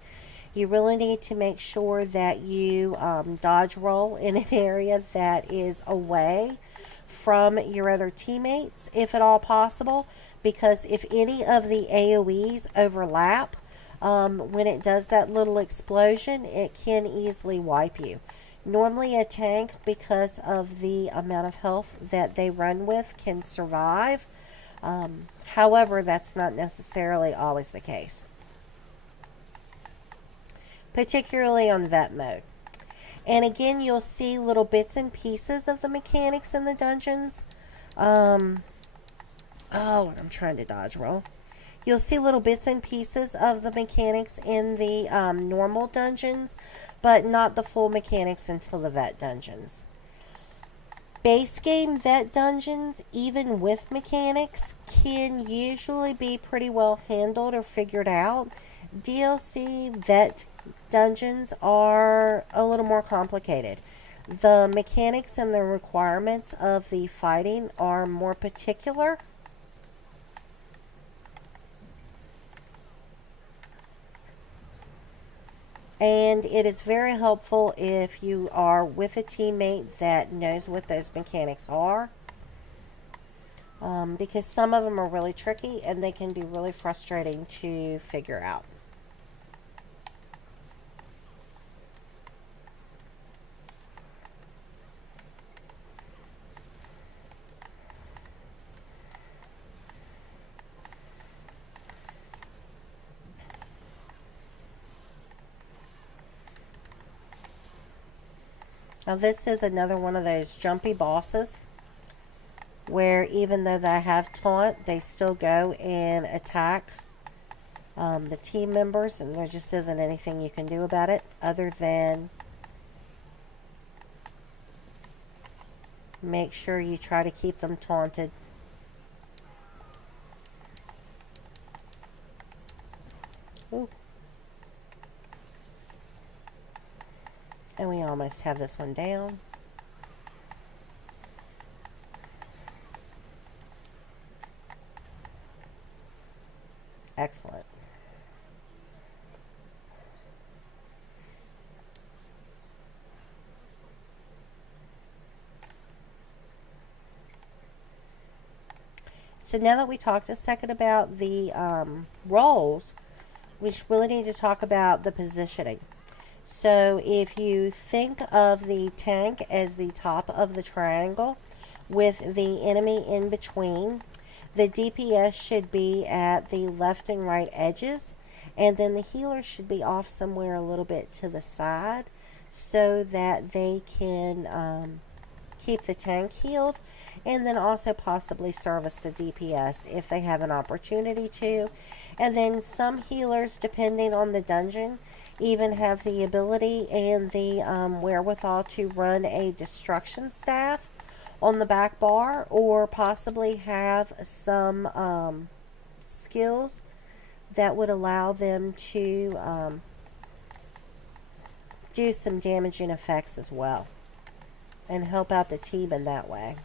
You really need to make sure that you dodge roll in an area that is away from your other teammates, if at all possible, because if any of the AoEs overlap, when it does that little explosion, it can easily wipe you. Normally a tank, because of the amount of health that they run with, can survive. However, that's not necessarily always the case, particularly on vet mode. And again, you'll see little bits and pieces of the mechanics in the dungeons. I'm trying to dodge roll. You'll see little bits and pieces of the mechanics in the normal dungeons, but not the full mechanics until the vet dungeons. Base game vet dungeons, even with mechanics, can usually be pretty well handled or figured out. DLC vet dungeons are a little more complicated. The mechanics and the requirements of the fighting are more particular. And it is very helpful if you are with a teammate that knows what those mechanics are. Because some of them are really tricky and they can be really frustrating to figure out. Now this is another one of those jumpy bosses where even though they have taunt, they still go and attack the team members, and there just isn't anything you can do about it other than make sure you try to keep them taunted. Ooh. And we almost have this one down. Excellent. So now that we talked a second about the roles, we really need to talk about the positioning. So if you think of the tank as the top of the triangle with the enemy in between, the DPS should be at the left and right edges, and then the healer should be off somewhere a little bit to the side so that they can keep the tank healed, and then also possibly service the DPS if they have an opportunity to. And then some healers, depending on the dungeon, even have the ability and the wherewithal to run a destruction staff on the back bar, or possibly have some skills that would allow them to do some damaging effects as well and help out the team in that way.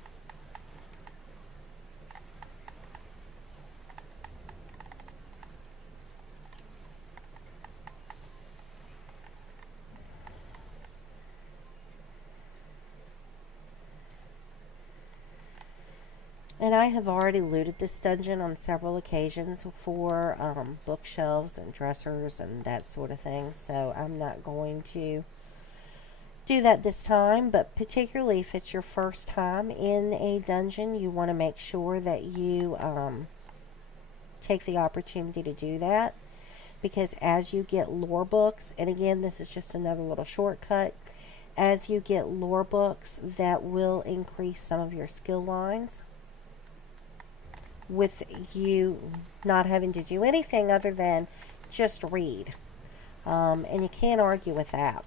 And I have already looted this dungeon on several occasions for bookshelves and dressers and that sort of thing, so I'm not going to do that this time. But particularly if it's your first time in a dungeon, you want to make sure that you take the opportunity to do that, because as you get lore books, and again, this is just another little shortcut, as you get lore books, that will increase some of your skill lines with you not having to do anything other than just read. And you can't argue with that.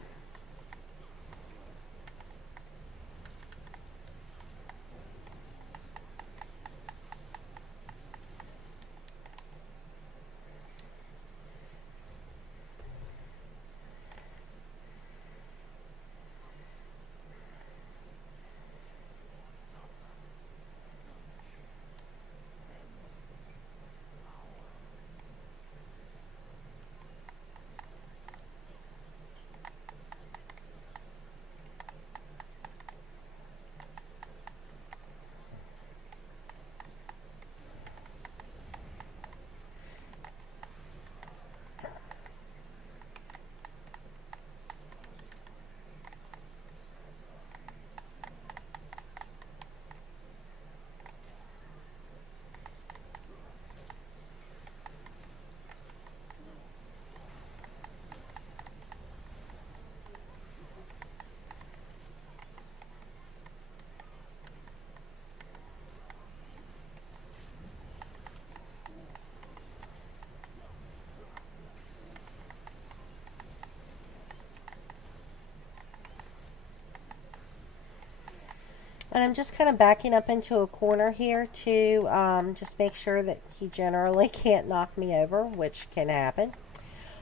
And I'm just kind of backing up into a corner here to just make sure that he generally can't knock me over, which can happen.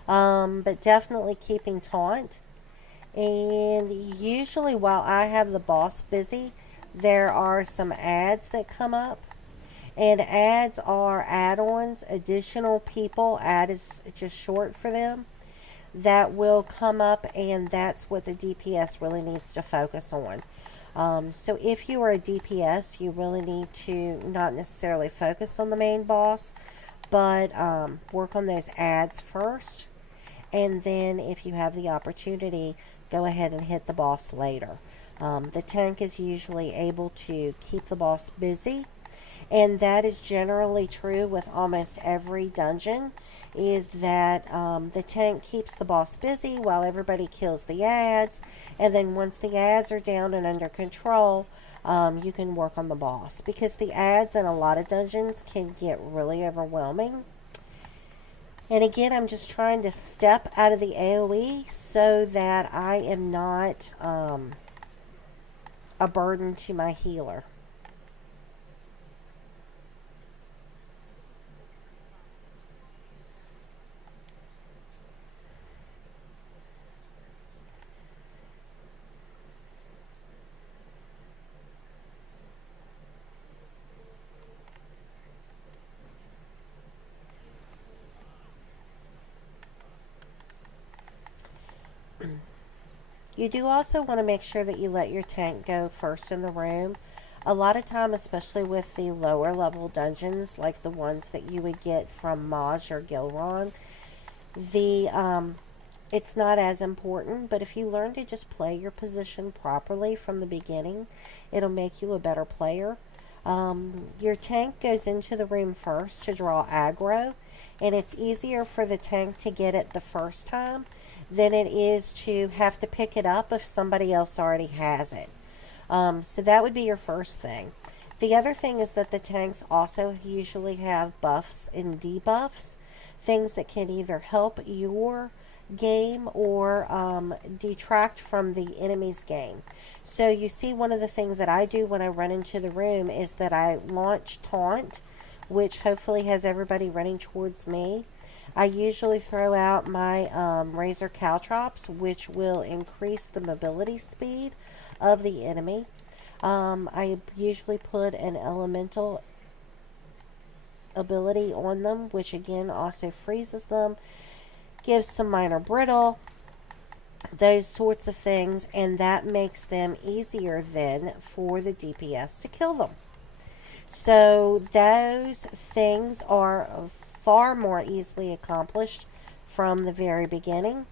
But definitely keeping taunt. And usually while I have the boss busy, there are some ads that come up. And ads are add-ons, additional people. Ad is just short for them. That will come up, and that's what the DPS really needs to focus on. So if you are a DPS, you really need to not necessarily focus on the main boss, but work on those ads first. And then if you have the opportunity, go ahead and hit the boss later. The tank is usually able to keep the boss busy And that is generally true with almost every dungeon, is that the tank keeps the boss busy while everybody kills the ads, and then once the ads are down and under control, you can work on the boss, because the ads in a lot of dungeons can get really overwhelming. And again, I'm just trying to step out of the AoE so that I am not a burden to my healer. You do also want to make sure that you let your tank go first in the room. A lot of time, especially with the lower level dungeons, like the ones that you would get from Maj or Gilron, the it's not as important. But if you learn to just play your position properly from the beginning, it'll make you a better player. Your tank goes into the room first to draw aggro, and it's easier for the tank to get it the first time than it is to have to pick it up if somebody else already has it. So that would be your first thing. The other thing is that the tanks also usually have buffs and debuffs, things that can either help your game or detract from the enemy's game. So you see, one of the things that I do when I run into the room is that I launch taunt, which hopefully has everybody running towards me. I usually throw out my razor caltrops, which will increase the mobility speed of the enemy. I usually put an elemental ability on them, which again also freezes them, gives some minor brittle, those sorts of things, and that makes them easier then for the DPS to kill them. So those things are far more easily accomplished from the very beginning.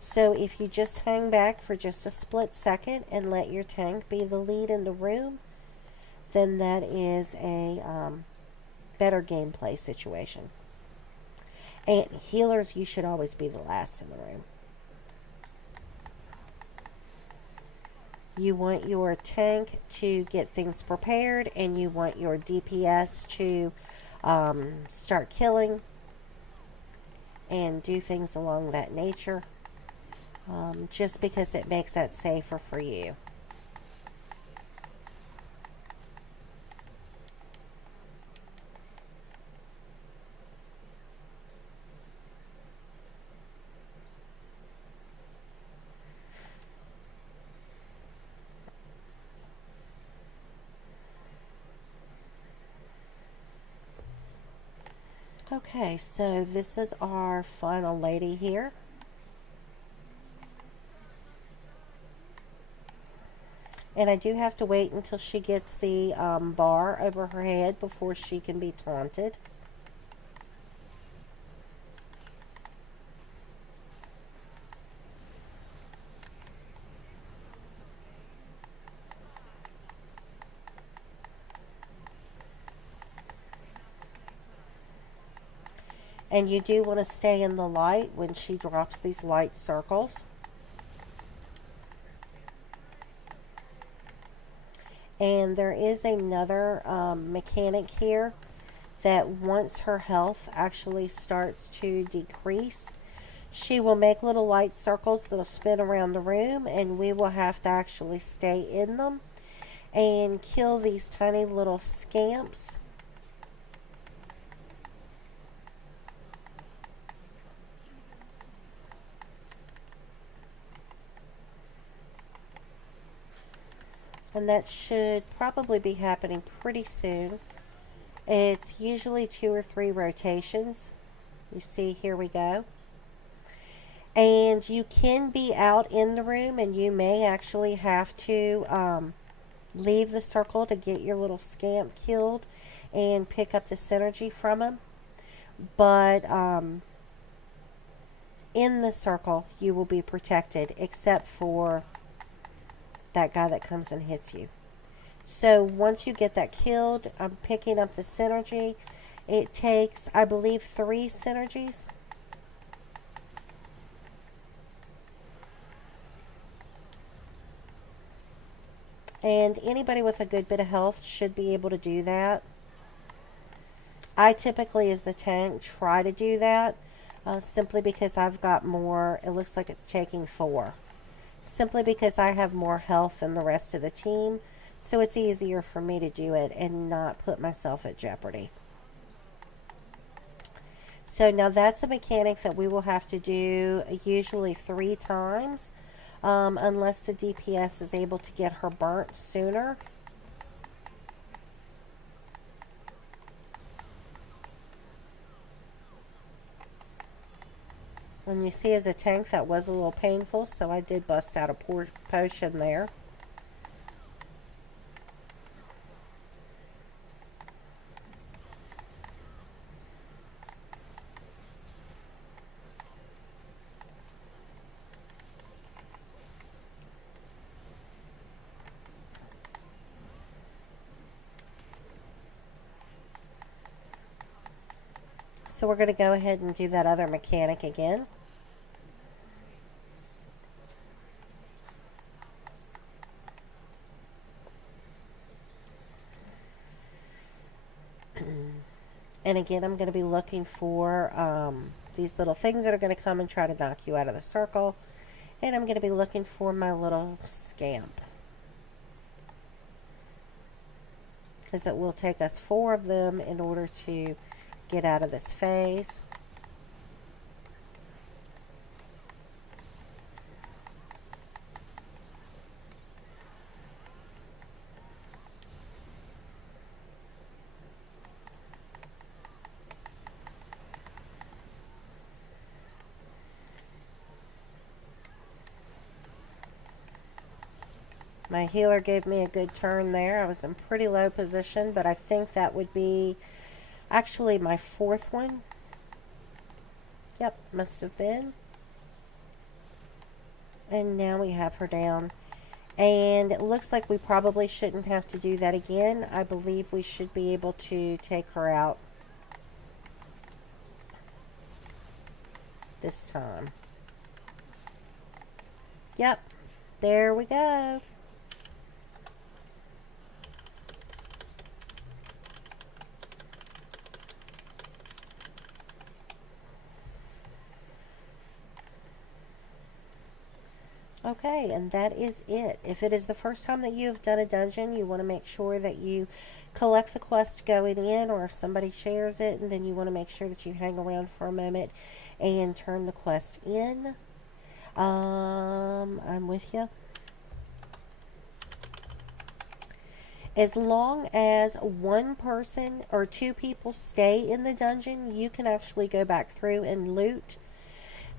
So if you just hang back for just a split second and let your tank be the lead in the room, then that is a better gameplay situation. And healers, you should always be the last in the room. You want your tank to get things prepared, and you want your DPS to start killing and do things along that nature, just because it makes that safer for you. Okay, so this is our final lady here. And I do have to wait until she gets the bar over her head before she can be taunted. And you do want to stay in the light when she drops these light circles. And there is another mechanic here that once her health actually starts to decrease, she will make little light circles that'll spin around the room, and we will have to actually stay in them and kill these tiny little scamps. And that should probably be happening pretty soon. It's usually 2 or 3 rotations. You see, here we go. And you can be out in the room, and you may actually have to leave the circle to get your little scamp killed and pick up the synergy from him. But in the circle, you will be protected, except for that guy that comes and hits you. So once you get that killed, I'm picking up the synergy. It takes, I believe, 3 synergies. And anybody with a good bit of health should be able to do that. I typically, as the tank, try to do that simply because I've got more. It looks like it's taking 4. Simply because I have more health than the rest of the team. So it's easier for me to do it and not put myself at jeopardy. So now that's a mechanic that we will have to do usually 3 times. Unless the DPS is able to get her burnt sooner. And you see, as a tank, that was a little painful, so I did bust out a potion there. So we're going to go ahead and do that other mechanic again. And again, I'm going to be looking for these little things that are going to come and try to knock you out of the circle. And I'm going to be looking for my little scamp. Because it will take us 4 of them in order to get out of this phase. My healer gave me a good turn there. I was in pretty low position, but I think that would be actually my 4th one. Yep, must have been. And now we have her down. And it looks like we probably shouldn't have to do that again. I believe we should be able to take her out this time. Yep, there we go. Okay, and that is it. If it is the first time that you have done a dungeon, you want to make sure that you collect the quest going in, or if somebody shares it, and then you want to make sure that you hang around for a moment and turn the quest in. I'm with you. As long as 1 person or 2 people stay in the dungeon, you can actually go back through and loot.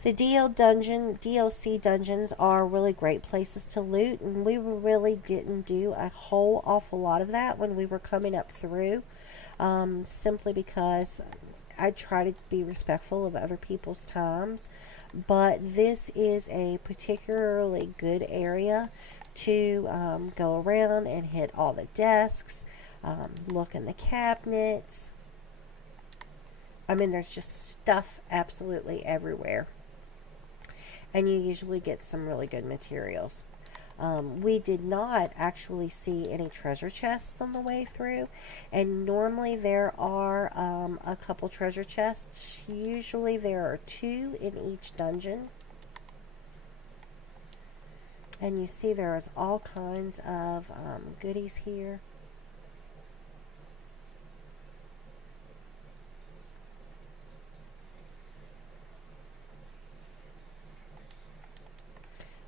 The DLC dungeons are really great places to loot, and we really didn't do a whole awful lot of that when we were coming up through, simply because I try to be respectful of other people's times. But this is a particularly good area to go around and hit all the desks, look in the cabinets. I mean, there's just stuff absolutely everywhere. And you usually get some really good materials. We did not actually see any treasure chests on the way through, and normally there are a couple treasure chests. Usually there are 2 in each dungeon. And you see there is all kinds of goodies here.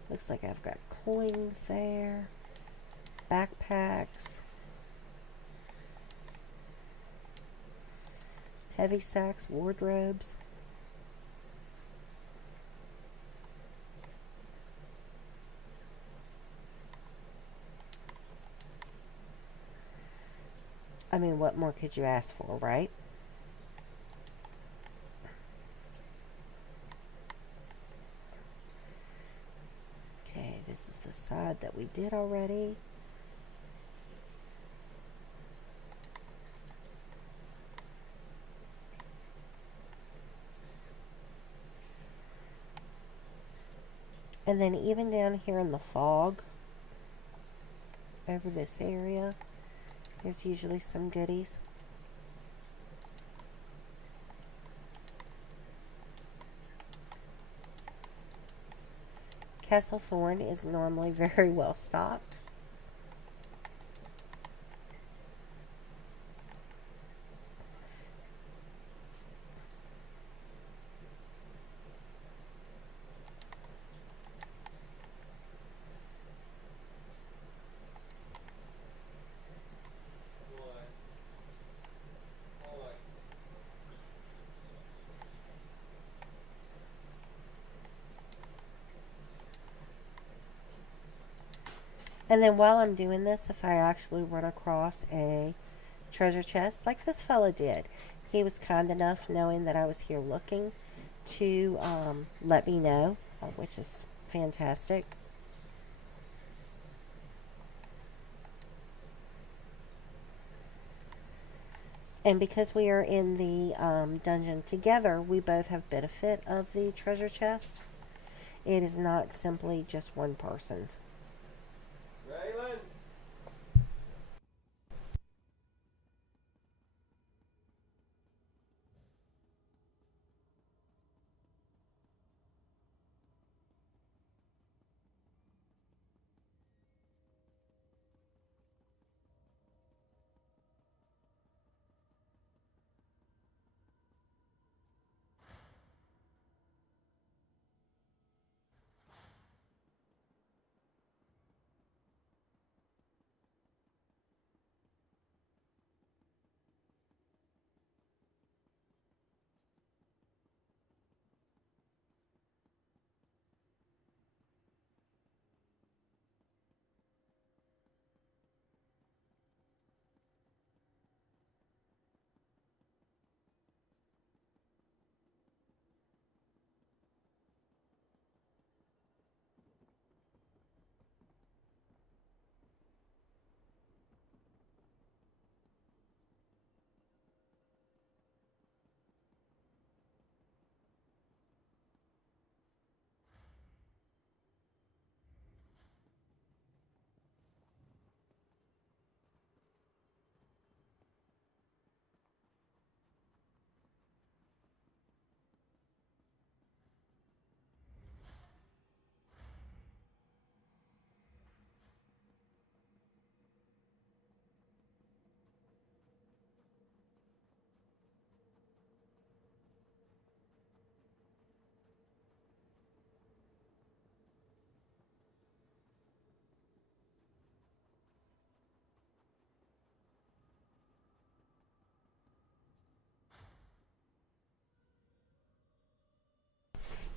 Looks like I've got coins there, backpacks, heavy sacks, wardrobes. I mean, what more could you ask for, right? Okay, this is the side that we did already. And then even down here in the fog over this area, there's usually some goodies. Castle Thorn is normally very well stocked. And then while I'm doing this, if I actually run across a treasure chest like this fella did, he was kind enough, knowing that I was here looking, to let me know, which is fantastic. And because we are in the dungeon together, we both have benefit of the treasure chest. It is not simply just one person's. Raylan.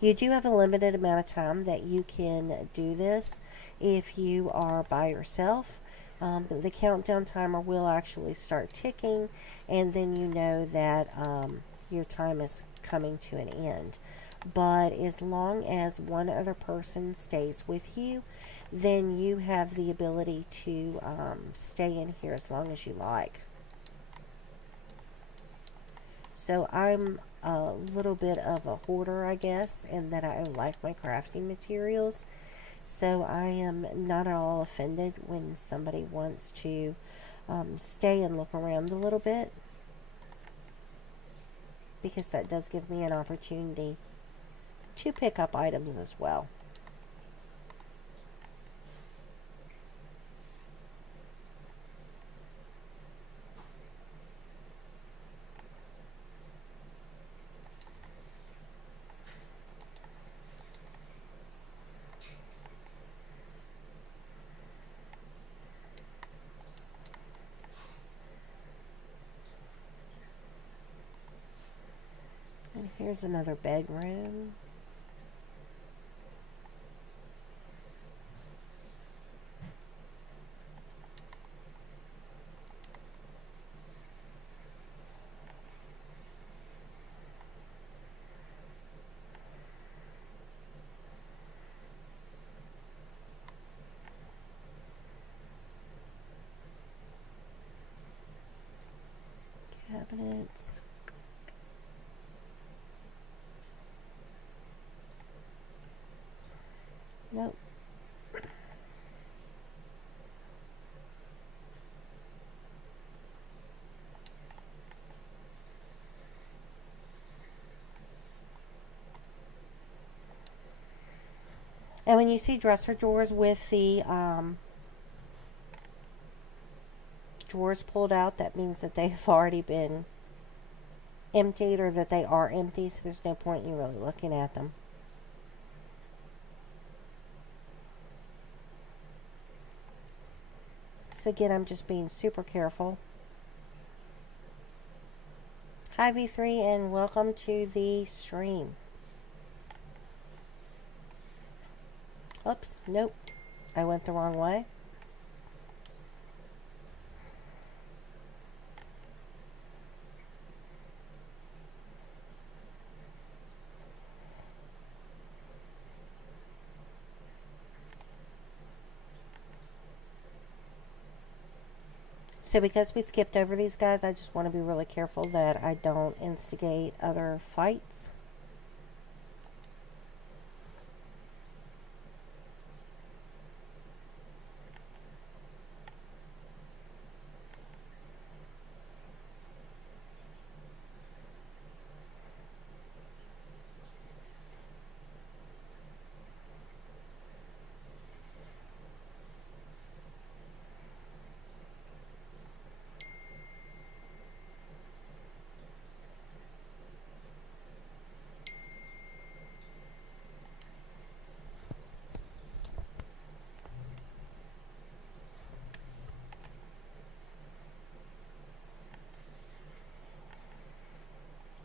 You do have a limited amount of time that you can do this if you are by yourself. The countdown timer will actually start ticking, and then you know that your time is coming to an end. But as long as one other person stays with you, then you have the ability to stay in here as long as you like. So I'm a little bit of a hoarder, I guess, in that I like my crafting materials. So I am not at all offended when somebody wants to stay and look around a little bit, because that does give me an opportunity to pick up items as well. And here's another bedroom. Cabinets. Nope. And when you see dresser drawers with the drawers pulled out, that means that they've already been emptied or that they are empty, so there's no point in you really looking at them. So again, I'm just being super careful. Hi V3 and welcome to the stream. Oops, nope. I went the wrong way. So because we skipped over these guys, I just want to be really careful that I don't instigate other fights.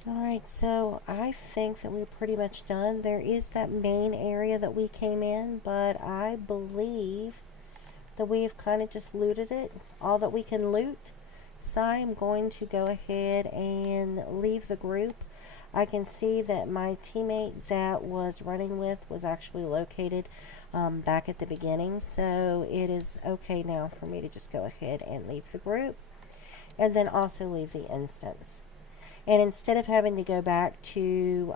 Alright, so I think that we're pretty much done. There is that main area that we came in, but I believe that we've kind of just looted it, all that we can loot. So I am going to go ahead and leave the group. I can see that my teammate that was running with was actually located back at the beginning, so it is okay now for me to just go ahead and leave the group and then also leave the instance. And instead of having to go back to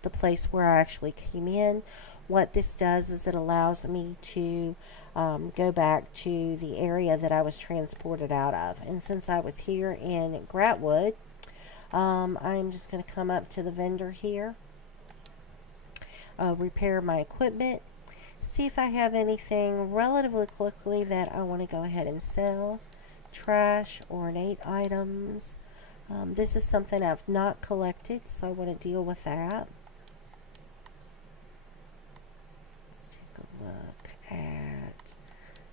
the place where I actually came in, what this does is it allows me to go back to the area that I was transported out of. And since I was here in Gratwood, I'm just going to come up to the vendor here, repair my equipment, see if I have anything relatively quickly that I want to go ahead and sell. Trash, ornate items. This is something I've not collected, so I want to deal with that. Let's take a look at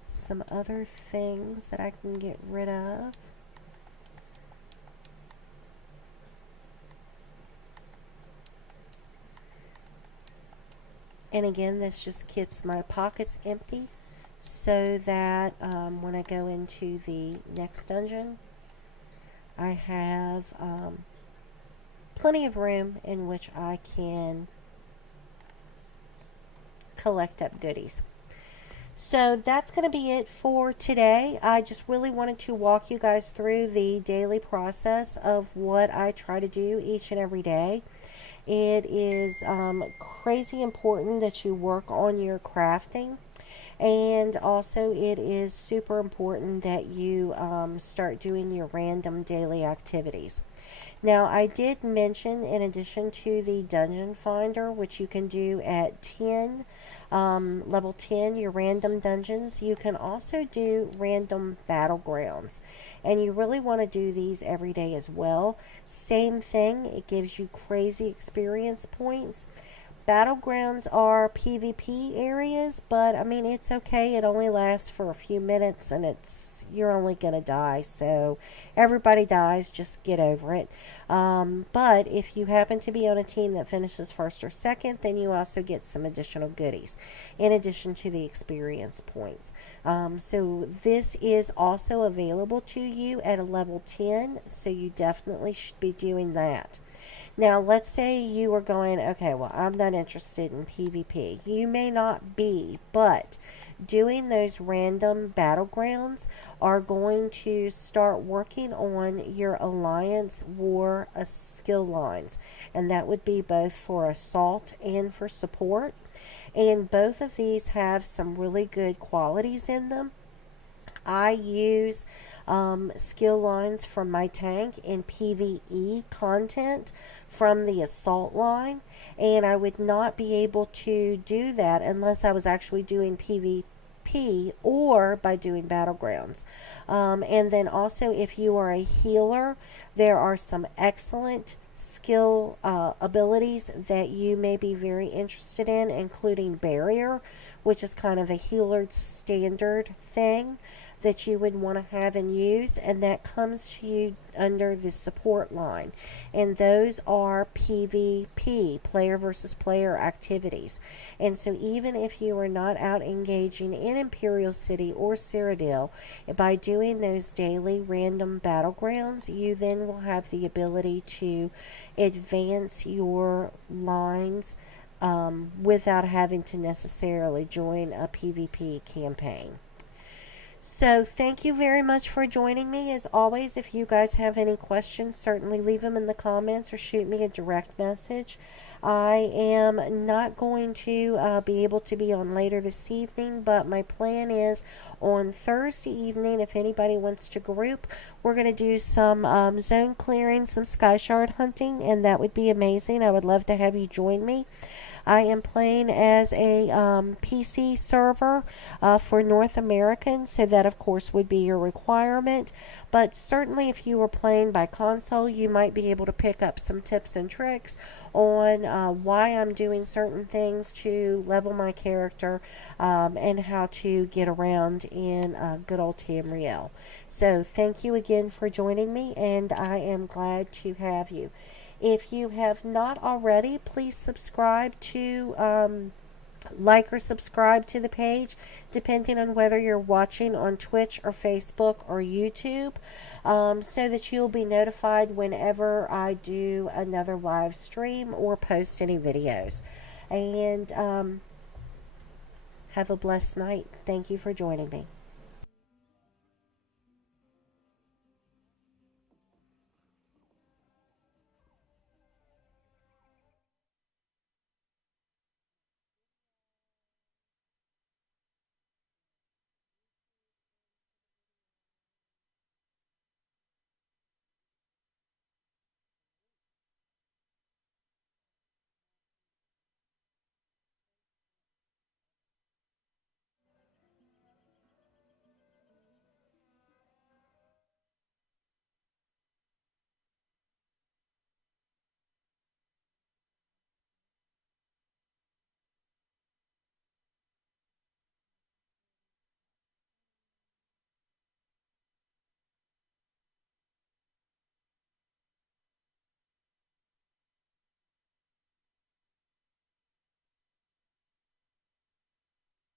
some other things that I can get rid of. And again, this just gets my pockets empty so that when I go into the next dungeon, I have plenty of room in which I can collect up goodies. So that's going to be it for today. I just really wanted to walk you guys through the daily process of what I try to do each and every day. It is crazy important that you work on your crafting. And also it is super important that you start doing your random daily activities. Now I did mention, in addition to the dungeon finder, which you can do at 10, level 10, your random dungeons, you can also do random battlegrounds. And you really want to do these every day as well. Same thing, it gives you crazy experience points. Battlegrounds are PvP areas, but I mean, it's okay. It only lasts for a few minutes and you're only gonna die, so everybody dies, just get over it. But if you happen to be on a team that finishes first or second, then you also get some additional goodies in addition to the experience points. So this is also available to you at a level 10, so you definitely should be doing that. Now, let's say you are going, okay, well, I'm not interested in PvP. You may not be, but doing those random battlegrounds are going to start working on your alliance war skill lines, and that would be both for assault and for support. And both of these have some really good qualities in them. I use skill lines from my tank in PvE content from the assault line, and I would not be able to do that unless I was actually doing PvP or by doing battlegrounds. And then also, if you are a healer, there are some excellent skill abilities that you may be very interested in, including barrier, which is kind of a healer standard thing that you would want to have and use, and that comes to you under the support line. And those are PvP, player versus player activities. And so even if you are not out engaging in Imperial City or Cyrodiil, by doing those daily random battlegrounds, you then will have the ability to advance your lines without having to necessarily join a PvP campaign. So, thank you very much for joining me. As always, if you guys have any questions, certainly leave them in the comments or shoot me a direct message. I am not going to be able to be on later this evening, but my plan is on Thursday evening, if anybody wants to group, we're going to do some zone clearing, some sky shard hunting, and that would be amazing. I would love to have you join me. I am playing as a PC server for North American, so that of course would be your requirement. But certainly if you were playing by console, you might be able to pick up some tips and tricks on why I'm doing certain things to level my character and how to get around in good old Tamriel. So thank you again for joining me, and I am glad to have you. If you have not already, please subscribe to, like or subscribe to the page, depending on whether you're watching on Twitch or Facebook or YouTube, so that you'll be notified whenever I do another live stream or post any videos. And have a blessed night. Thank you for joining me.